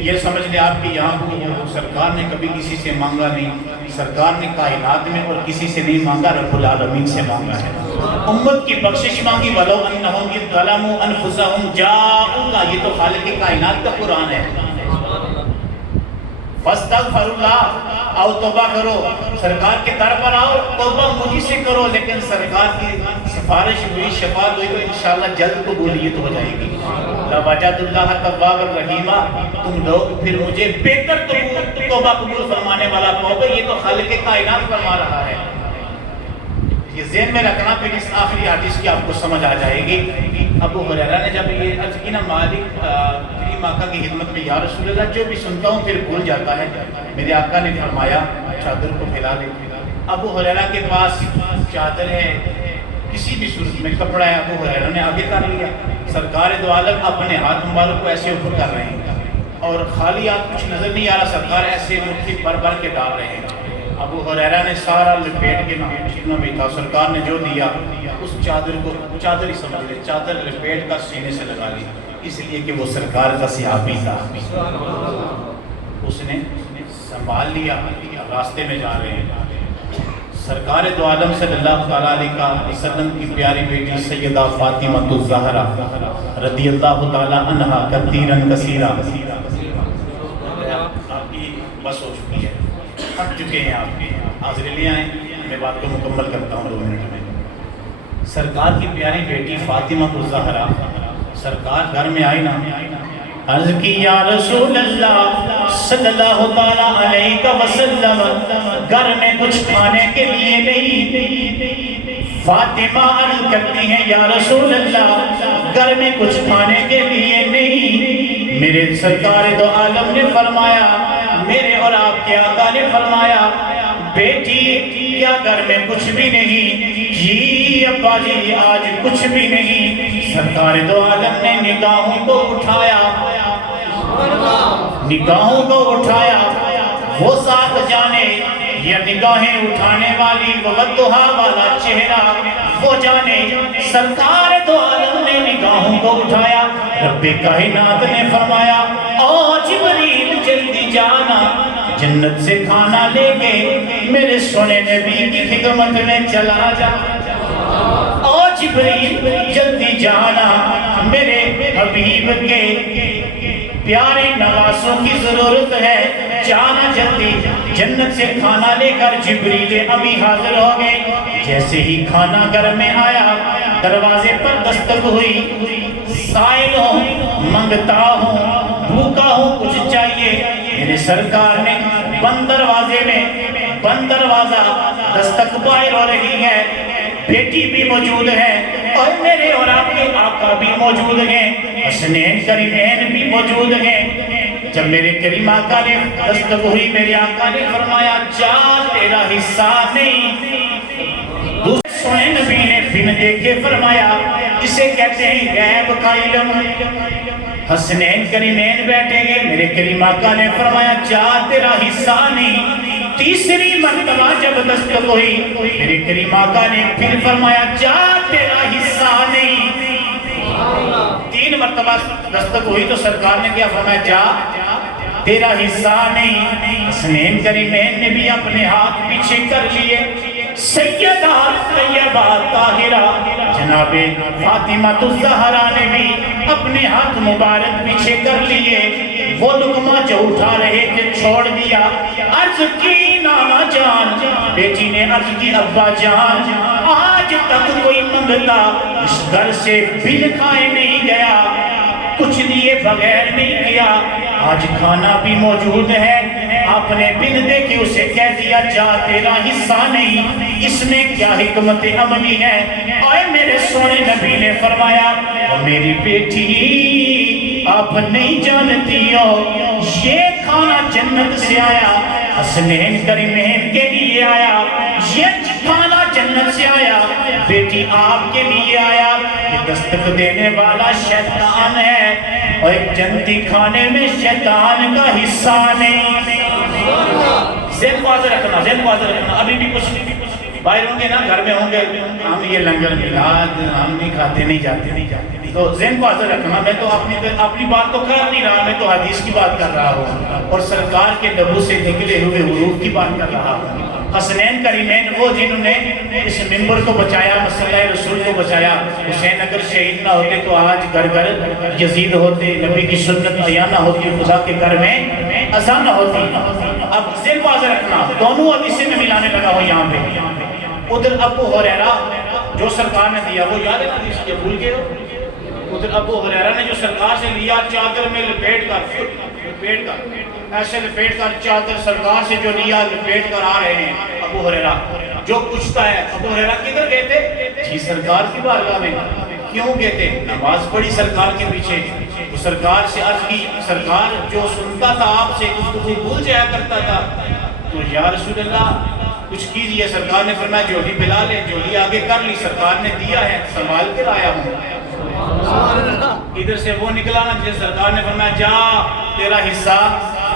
یہ سمجھ لیں آپ کہ یہاں سرکار نے کبھی کسی سے مانگا نہیں. سرکار نے کائنات میں اور کسی سے نہیں مانگا، رب العالمین سے مانگا ہے. امت کی بخشش مانگی وَلَوْ أَنَّهُمْ إِذْ ظَلَمُوا أَنفُسَهُمْ جَاءُوكَ. یہ تو خالق کائنات کا قرآن ہے. فَاسْتَغْفِرُوا اللَّهَ، آؤ توبہ کرو، سرکار کے در پر آؤ، توبہ مجھے سے کرو. لیکن سرکار کی سفارش ہوئی، شفاعت ہوئی تو انشاءاللہ جلد قبولیت ہو جائے گی. لَوَجَدُ اللَّهَ تَوَّابًا رَحِيمًا. تم لوگ پھر مجھے بہتر توبہ قبول فرمانے والا کہو گے. یہ تو خالق کائنات فرما رہا ہے. یہ ذہن میں رکھنا، پھر اس آخری حدیث کی آپ کو سمجھ آ جائے گی. ابو ہریرہ نے جب یہ عرض کی نا مالک کریم آقا کی خدمت میں یا رسول اللہ جو بھی سنتا ہوں پھر بھول جاتا ہے. میرے آقا نے فرمایا چادر کو پھیلا دے. ابو ہریرہ کے پاس چادر ہے، کسی بھی صورت میں کپڑا ہے، ابو ہریرہ نے آگے کر لیا. سرکار دو عالم اپنے ہاتھ مبارک کو ایسے اوپر کر رہے ہیں اور خالی ہاتھ کچھ نظر نہیں آ رہا. سرکار ایسے مٹھی بھر بھر کے ڈال رہے ہیں. ابو ہریرہ نے سارا لپیٹ کے جتنا بھی تھا سرکار نے جو دیا اس چادر کو، چادر ہی سمجھ لے، چادر لپیٹ کر سینے سے لگا لی. اس لیے کہ وہ سرکار کا صحابی تھا. اس نے سنبھال لیا. راستے میں جا رہے ہیں. سرکار دو عالم صلی اللہ تعالیٰ علیہ وسلم کی پیاری بیٹی سیدہ فاطمہ الزہرا رضی اللہ تعالیٰ عنہا کثیرن کثیرہ. آپ کی بس ہو چکی ہے، تھک چکے ہیں آپ کے. حاضر لے آئیں، میں بات کو مکمل کرتا ہوں 2 منٹ میں. سرکار کی پیاری بیٹی فاطمہ الزہرا سرکار گھر میں آئی نا، عرض کی یا رسول اللہ صلی اللہ تعالیٰ علیہ وسلم گھر میں کچھ کھانے کے لیے نہیں. فاطمہ عرض کرتی ہیں یا رسول اللہ گھر میں کچھ کھانے کے لیے نہیں. میرے سرکار دو عالم نے فرمایا، میرے اور آپ کے آقا نے فرمایا بیٹی کیا گھر میں کچھ بھی نہیں؟ جی ابا جی آج کچھ بھی نہیں. سرکار دو عالم نے نگاہوں کو اٹھایا، نگاہوں کو اٹھایا. وہ ساتھ جانے یہ نگاہیں اٹھانے والی وضحا والا چہرہ وہ جانے سرکار دو عالم نے نگاہوں کو اٹھایا رب کائنات نے فرمایا او جبریل جلدی جانا جنت سے کھانا لے کے میرے سونے نبی کی خدمت میں چلا جا او جبریل جلدی جانا میرے حبیب کے پیارے نوازوں کی ضرورت ہے جانا جلدی جنت سے کھانا لے کر جبریل ابھی حاضر ہو گئے جیسے ہی کھانا گھر میں آیا دروازے پر دستک ہوئی سائل ہوں منگتا ہوں بھوکا ہوں کچھ چاہیے میرے سرکار نے بند دروازے میں بند دروازہ دستک باہر ہو رہی ہے بیٹی بھی موجود ہے اور میرے اور آپ کے آقا بھی موجود ہیں حسنین کریمین بھی موجود ہیں جب میرے کریم آقا نے دستک ہوئی میرے آقا نے فرمایا جا تیرا حصہ نہیں دوسرے سونے نبی نے بن دے کے فرمایا اسے کہتے ہیں غیب کا علم حسنین کریمین بیٹھے گے میرے کریم آقا نے فرمایا جا تیرا حصہ نہیں تیسری مرتبہ جب دستک ہوئی میرے کریم آقا نے پھر فرمایا جا تیرا حصہ نہیں تین مرتبہ دستک ہوئی تو سرکار نے کیا فرمایا جا تیرا حصہ نہیں حسنین کریمین نے بھی اپنے ہاتھ پیچھے کر لیے سیدہ طیبہ طاہرہ جناب فاطمہ الزہرا نے بھی اپنے ہاتھ مبارک پیچھے کر لیے وہ لقمہ جو اٹھا رہے تھے چھوڑ دیا عرض کی نانا جان بیٹی نے عرض کی ابا جان آج تک کوئی منگتا اس گھر سے بن کھائے نہیں گیا کچھ دیے بغیر نہیں کیا آج کھانا بھی موجود ہے آپ نے بن دے کے اسے کہہ دیا جا تیرا حصہ نہیں اس میں کیا حکمت عملی ہے آئے میرے سونے نبی نے فرمایا میری بیٹی آپ نہیں جانتی ہو یہ کھانا جنت سے آیا حسنین کریمین کے لیے آیا یہ کھانا جنت سے آیا بیٹی آپ کے لیے آیا یہ دستک دینے والا شیطان ہے اور ایک جنتی کھانے میں شیطان کا حصہ نہیں ذہن کو حاضر رکھنا ابھی بھی کچھ باہر ہوں گے نا گھر میں ہوں گے ہم یہ لنگر میلاد ہم نہیں کھاتے نہیں جاتے تو ذہن کو حاضر رکھنا میں تو اپنی بات تو کر نہیں رہا میں تو حدیث کی بات کر رہا ہوں اور سرکار کے لبوں سے نکلے ہوئے حروف کی بات کر رہا ہوں حسنین کریمین وہ جنہوں نے اس منبر کو بچایا مسئلہ رسول کو بچایا حسین اگر شہید نہ ہوتے تو آج گھر گھر یزید ہوتے نبی کی سنت عیاں نہ ہوتی خدا کے گھر میں اذان نہ ہوتی اب ذہن کو حاضر رکھنا دونوں حدیثیں میں ملانے لگا ہوں یہاں پہ ادھر ابو ہریرہ جو سرکار نے دیا وہ یاد ہے نا حدیث یہ بھول گئے ہو ادھر ابو ہریرہ نے جو سرکار سے لیا چادر میں لپیٹ کر ایسے لپیٹ کر چادر سرکار سے جو لیا لپیٹ کر آ رہے ہیں ابو ہریرہ جو پوچھتا ہے ابو ہریرہ کدھر گئے تھے جی سرکار کی بارگاہ میں کیوں گئے تھے نماز پڑھی سرکار کے پیچھے تو سرکار سے عرض کی سرکار جو سنتا تھا آپ سے گفتگو بھول جایا کرتا تھا تو یا رسول اللہ کچھ کیجئے سرکار نے فرمایا جولی پلا لے جولی آگے کر لی سرکار نے دیا ہے سنبھال کر آیا ہوں ادھر سے وہ نکلا نا جسے سرکار نے فرمایا جا تیرا حصہ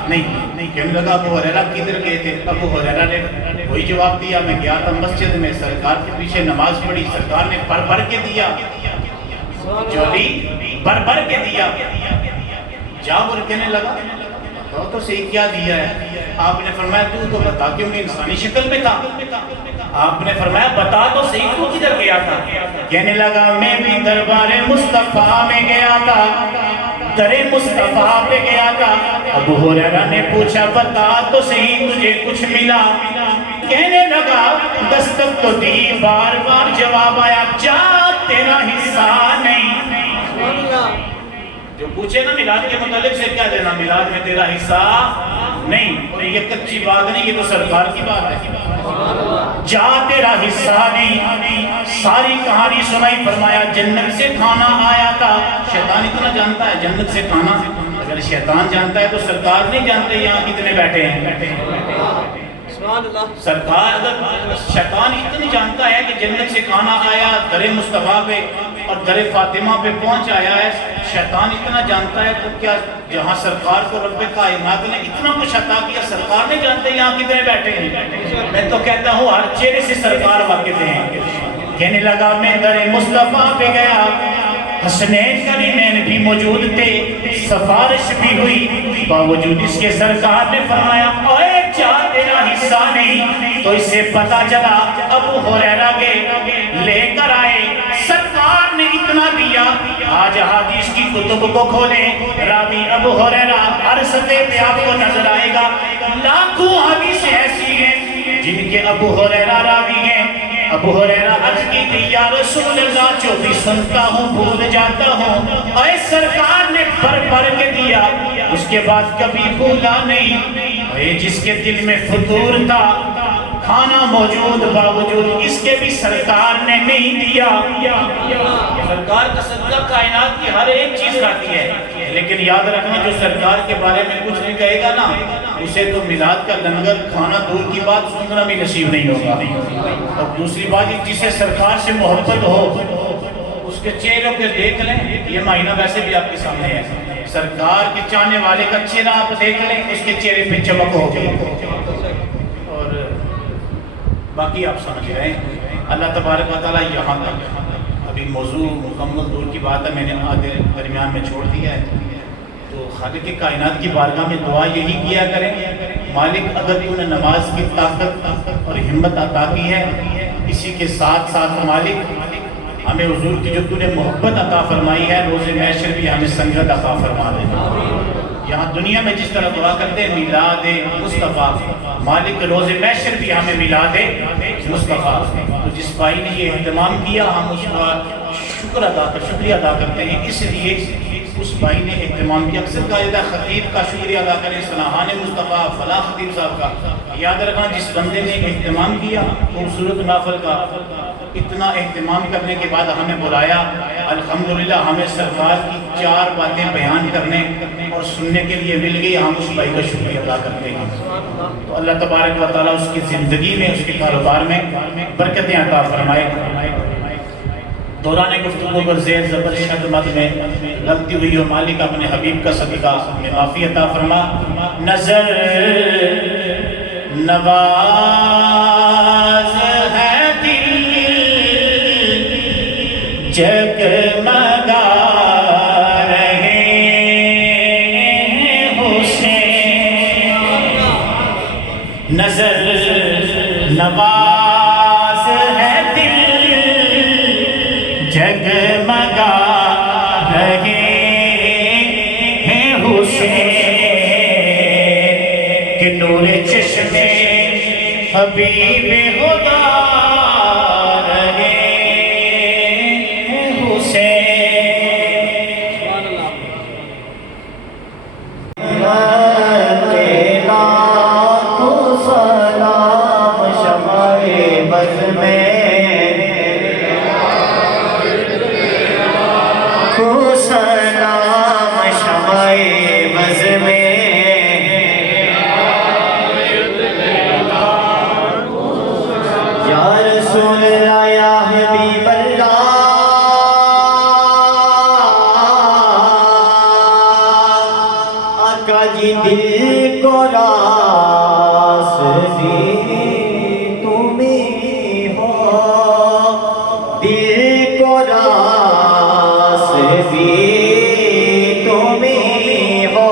نہیں کہنے لگا ابو ہریرہ کدھر گئے تھے ابو ہریرہ نے وہی جواب دیا میں گیا تھا مسجد میں سرکار کے پیچھے نماز پڑھی سرکار نے بھر کے دیا جولی بھر کے دیا جا وہ کہنے لگا تو صحیح کیا دیا ہے آپ نے فرمایا تو بتا کیونکہ انسانی شکل میں تھا آپ نے فرمایا بتا تو صحیح تو کدھر گیا تھا کہنے لگا میں بھی دربار مصطفیٰ میں گیا تھا در مصطفیٰ پہ گیا تھا ابو ہریرہ نے پوچھا بتا تو صحیح تجھے کچھ ملا کہنے لگا دستک تو دی بار بار جواب آیا جا تیرا حصہ نہیں جو پوچھے نا میلاد کے متعلق سے کیا دینا میلاد میں تیرا حصہ نہیں اور یہ کچی بات نہیں یہ تو سرکار کی بات ہے جا تیرا حصہ نہیں ساری کہانی سنائی فرمایا جنت سے کھانا آیا تھا شیطان اتنا جانتا ہے جنت سے کھانا اگر شیطان جانتا ہے تو سرکار نہیں جانتے یہاں کتنے بیٹھے ہیں سرکار اگر شیطان اتنی جانتا ہے کہ جنت سے کھانا آیا در مصطفیٰ پہ اور در فاطمہ پہ پہنچ آیا ہے شیطان اتنا جانتا ہے تو کیا جہاں سرکار کو رب کائنات نے اتنا کچھ عطا کیا، سرکار نہیں جانتے یہاں کتنے بیٹھے ہیں؟ میں تو کہتا ہوں ہر چہرے سے سرکار واقف ہیں۔ کہنے لگا میں در مصطفیٰ پہ گیا، حسنین کریمین بھی موجود تھے، سفارش بھی ہوئی، باوجود اس کے سرکار نے فرمایا اوے کیا تیرا حصہ نہیں؟ تو اسے پتا چلا ابو ہریرہ کے لے کر آئے، سرکار نے اتنا دیا۔ آج حدیث کی کتب کو کھولیں، راوی ابو ہریرہ ہر صفحے پہ آپ کو نظر آئے گا، لاکھوں حدیثیں ایسی ہیں جن کے ابو ہریرہ راوی ہیں۔ ابو ہریرہ عرض کی تھی یا رسول اللہ جو بھی سنتا ہوں بھول جاتا ہوں، اے سرکار نے بھر کے دیا، اس کے بعد کبھی بھولا نہیں۔ اے جس کے دل میں فطور تھا، کھانا موجود باوجود اس کے بھی سرکار نے نہیں دیا۔ سرکار کا صدقہ کائنات کی ہر ایک چیز کھاتی ہے، لیکن یاد رکھنا جو سرکار کے بارے میں کچھ نہیں کہے گا نا، اسے تو میلاد کا لنگر کھانا دور کی بات سننا بھی نصیب نہیں ہوگا۔ اور دوسری بات جسے سرکار سے محبت ہو اس کے چہروں پہ دیکھ لیں، یہ مہینہ ویسے بھی آپ کے سامنے ہے، سرکار کے چاہنے والے کا چہرہ آپ دیکھ لیں، اس کے چہرے پہ چمک ہوگی۔ اور باقی آپ سمجھ رہے ہیں اللہ تبارک و تعالیٰ یہاں تک، ابھی موضوع مکمل دور کی بات ہے، میں نے آدھے درمیان میں چھوڑ دیا ہے، تو خالق کائنات کی بارگاہ میں دعا یہی کیا کریں، مالک اگر تو نے نماز کی طاقت اور ہمت عطا کی ہے، اسی کے ساتھ ساتھ مالک ہمیں حضور کی جو تو نے محبت عطا فرمائی ہے، روز محشر بھی ہمیں سنگت عطا فرما دینا۔ یہاں دنیا میں جس طرح دعا کرتے ہیں میلاد مصطفیٰ، مالک روز محشر بھی ہمیں میلاد مصطفیٰ۔ تو جس بھائی نے یہ اہتمام کیا ہم اس کا شکریہ ادا کرتے ہیں، اس لیے اس بھائی نے اہتمام کیا۔ اکثر قاعدہ خطیب کا شکریہ ادا کریں، صلاحان مصطفیٰ فلاں خطیب صاحب کا، یاد رکھنا جس بندے نے اہتمام کیا خوبصورت نافل کا، اتنا اہتمام کرنے کے بعد ہمیں بلایا، الحمدللہ ہمیں سرکار کی 4 باتیں بیان کرنے اور سننے کے لیے مل گئی، ہم اس بھائی کا شکریہ ادا کرتے ہیں۔ تو اللہ تبارک و تعالیٰ اس کی زندگی میں، اس کے کاروبار میں برکتیں عطا فرمائے۔ دوران گفتگو پر زیر زبر شد مد میں غلطی ہوئی اور مالک اپنے حبیب کا صدقہ میں معافی عطا فرما۔ نظر نواز ہے دل جگمگا رہے حسین، نظر نواز ہے دل جگمگا رہے ہیں حسین، کہ نور چشم حبیب خدا رہے ہیں حسین۔ لاکھوں سلام شمع بز میں، لاکھوں سلام شمع بز میں، یا رسول اللہ یا حبیب اللہ، آقا جی دل کو راس دی تمہیں ہو، دل کو راس دی تمہیں ہو،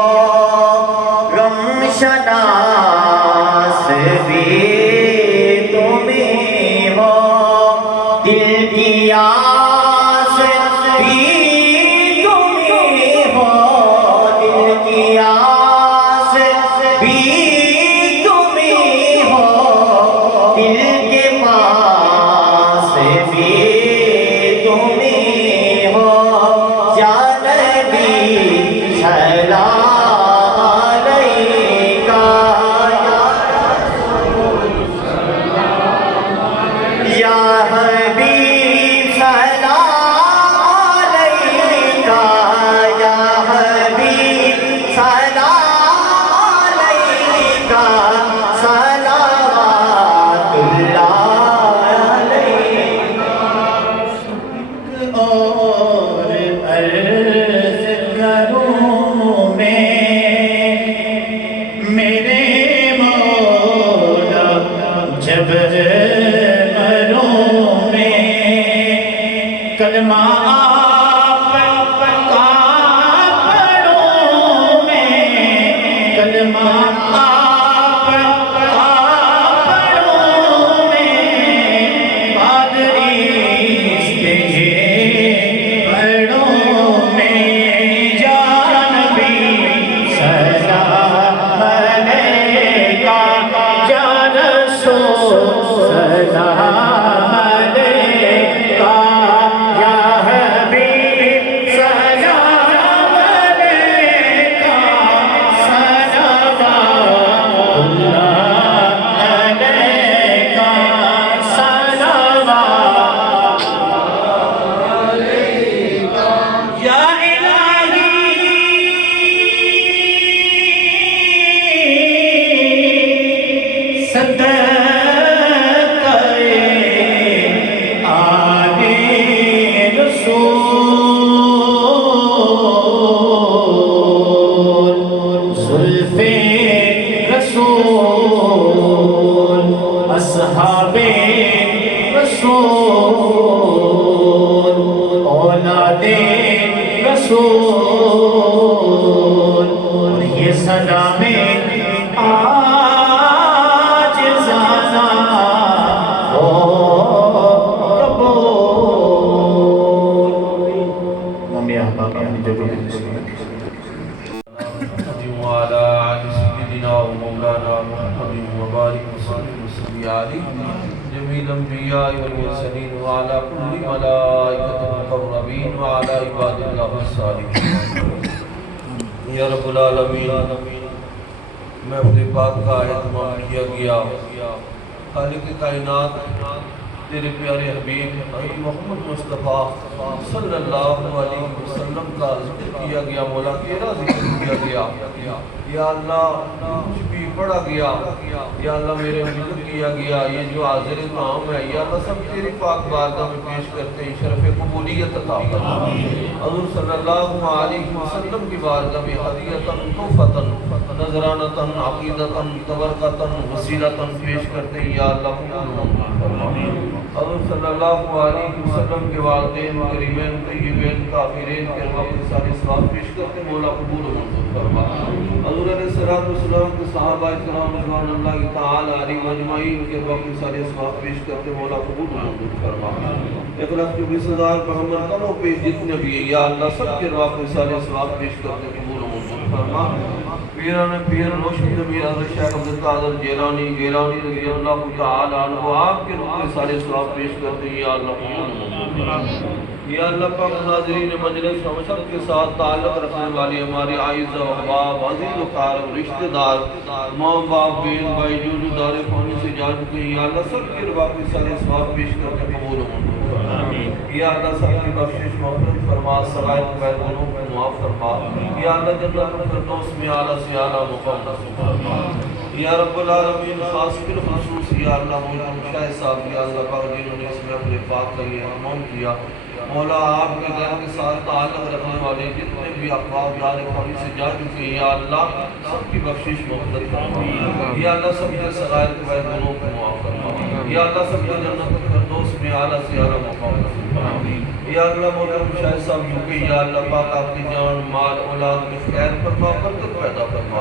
غم شناس بھی تمہیں ہو، دل کی آس بھی تمہیں ہو، دل کی آس بھی تمہیں ہو، دل کے پاس بھی تمہیں ہو، یا نبی سلام علیکہ، یا حبیب سلام علیکہ، یا حبیب سلام علیکہ، صلوات اللہ علیکہ۔ اور عرض آلہ جمیع الانبیاء والمرسلین وعلی کل ملائکۃ المقربین وعلی عباد اللہ الصالحین۔ یا رب العالمین، محفل پاک کا اہتمام کیا گیا، خالق کائنات تیرے پیارے حبیب حضرت محمد مصطفیٰ صلی اللہ علیہ وسلم کا ذکر کیا گیا، مولا تیرا ذکر کیا گیا، یا اللہ کچھ بھی پڑھا گیا، یا اللہ میرے ذکر کیا گیا، یہ جو حاضر کام ہے یا اللہ سب تیری پاک بارگاہ میں پیش کرتے ہیں، شرف قبولیت عطا فرما۔ حضور صلی اللہ علیہ وسلم کی بارگاہ میں ہدیۃً تحفۃً نذرانۃً عقیدۃً تبرکۃً وسیلۃً پیش کرتے ہیں، یا اللہ قبول فرما۔ حضور صلی اللہ علیہ وسلم کے والدین کریمین طیبین طاہرین کے وقت سارے ثواب پیش کرتے ہیں، مولا قبول و منظور فرما۔ حضور علیہ السلام کے صحابہ کرام رضوان اللہ تعالی علیہم اجمعین کے وقت سارے ثواب پیش کرتے ہیں، مولا قبول و منظور فرما۔ 1,20,000 پر ہم مرتبوں پہ جتنے بھی ہیں یا اللہ سب کے وقت سارے ثواب پیش کرتے ہیں، قبول و منظور فرما۔ پیران پیر روشن ضمیر حضرت شیخ عبد القادر جیلانی رضی اللہ تعالی عنہ آپ کے روح کے سارے ثواب پیش کرتے ہیں، یا اللہ یا اللہ پاک حاضرین مجلس ہم سب کے ساتھ تعلق رکھنے والے ہمارے اعزاء و احباب عزیز و قارب رشتہ دار ماں باپ بہن بھائی جو جو دار پانی سے جا چکے ہیں، یا اللہ سب کے روح کے سارے ثواب پیش کرتے ہیں، قبول و منظور فرما۔ یا اللہ سب کی بخشش مغفرت فرما، سرائر غیر گناہوں کو معاف فرما، یا اللہ جنت الفردوس میں اعلیٰ سے اعلیٰ مقام نصیب فرما۔ یا رب العالمین خاص بالخصوص یا اللہ مولانا شاہ صاحب یا اللہ پاک جنہوں نے اس میں اپنے پاک کا یہ اہتمام کیا، مولا آپ کے گھر کے ساتھ تعلق رکھنے والے جتنے بھی احباب یار پانی سے جا چکے ہیں، یا اللہ سب کی بخشش مغفرت فرما، یا اللہ سب کے صغائر کبائر گناہوں کو معاف فرما، یا اللہ سب کے جنت الفردوس میں اعلیٰ سے اعلیٰ مقام نصیب فرما۔ یا اللہ مولانا شاہ صاحب جو کہ یا اللہ پاک آپ کی جان مال اولاد میں خیر فرما، برکت پیدا فرما،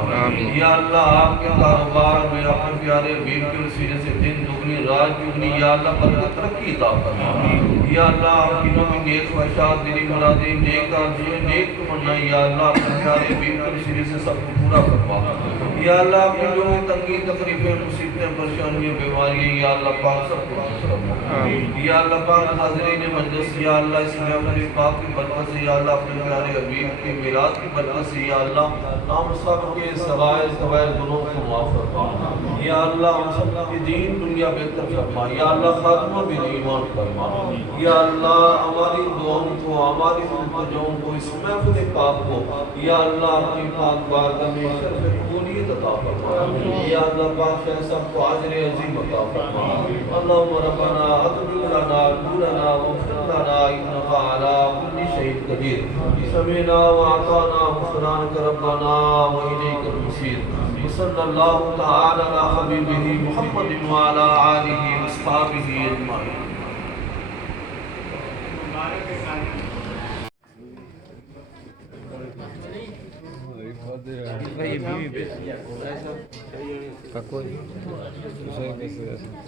یا اللہ آپ کے کاروبار میں اپنے پیارے حبیب کے وسیلے سے دن دگنی رات چگنی یا اللہ برکت رکھی عطا فرما، یا اللہ آپ کی نویں نیک خواہشات دلی مرادیں نیک آرزویں نیک تمنائیں یا اللہ اپنے پیارے حبیب کے وسیلے سے سب کو پورا فرما، یا اللہ آپ کی جو تنگی تکلیفیں مصیبتیں پریشانیاں بیماریاں یا اللہ پاک سب کو فرما، یا اللہ پاک حاضرین مجلس یا اللہ اس میں اپنے پاک کی برکت سے یا اللہ اپنے پیارے حبیب کی میلاد کی برکت سے یا اللہ ہم سب کے صغائر کبائر گناہوں کو معاف فرما، یا اللہ ہم سب کی دین دنیا بہتر فرما، یا اللہ خاتمہ بھی ایمان فرما، یا اللہ ہماری دعاؤں کو ہماری التجاؤں کو اس محفل پاک کو یا اللہ اپنی پاک بارگاہ میں شرف قبولیت عطا فرما، یا اللہ پاک شاہ صاحب کو اجر عظیم عطا فرما۔ اللہم ربنا اغفر لنا ذنوبنا واغفر لنا انک علی کل شیء قدیر، سمعنا واطعنا غفرانک ربنا والیک المصیر۔ صلی اللہ تعالی علی حبیبہ محمد وعلی آلہ واصحابہ اجمعین۔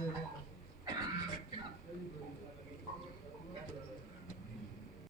Yeah.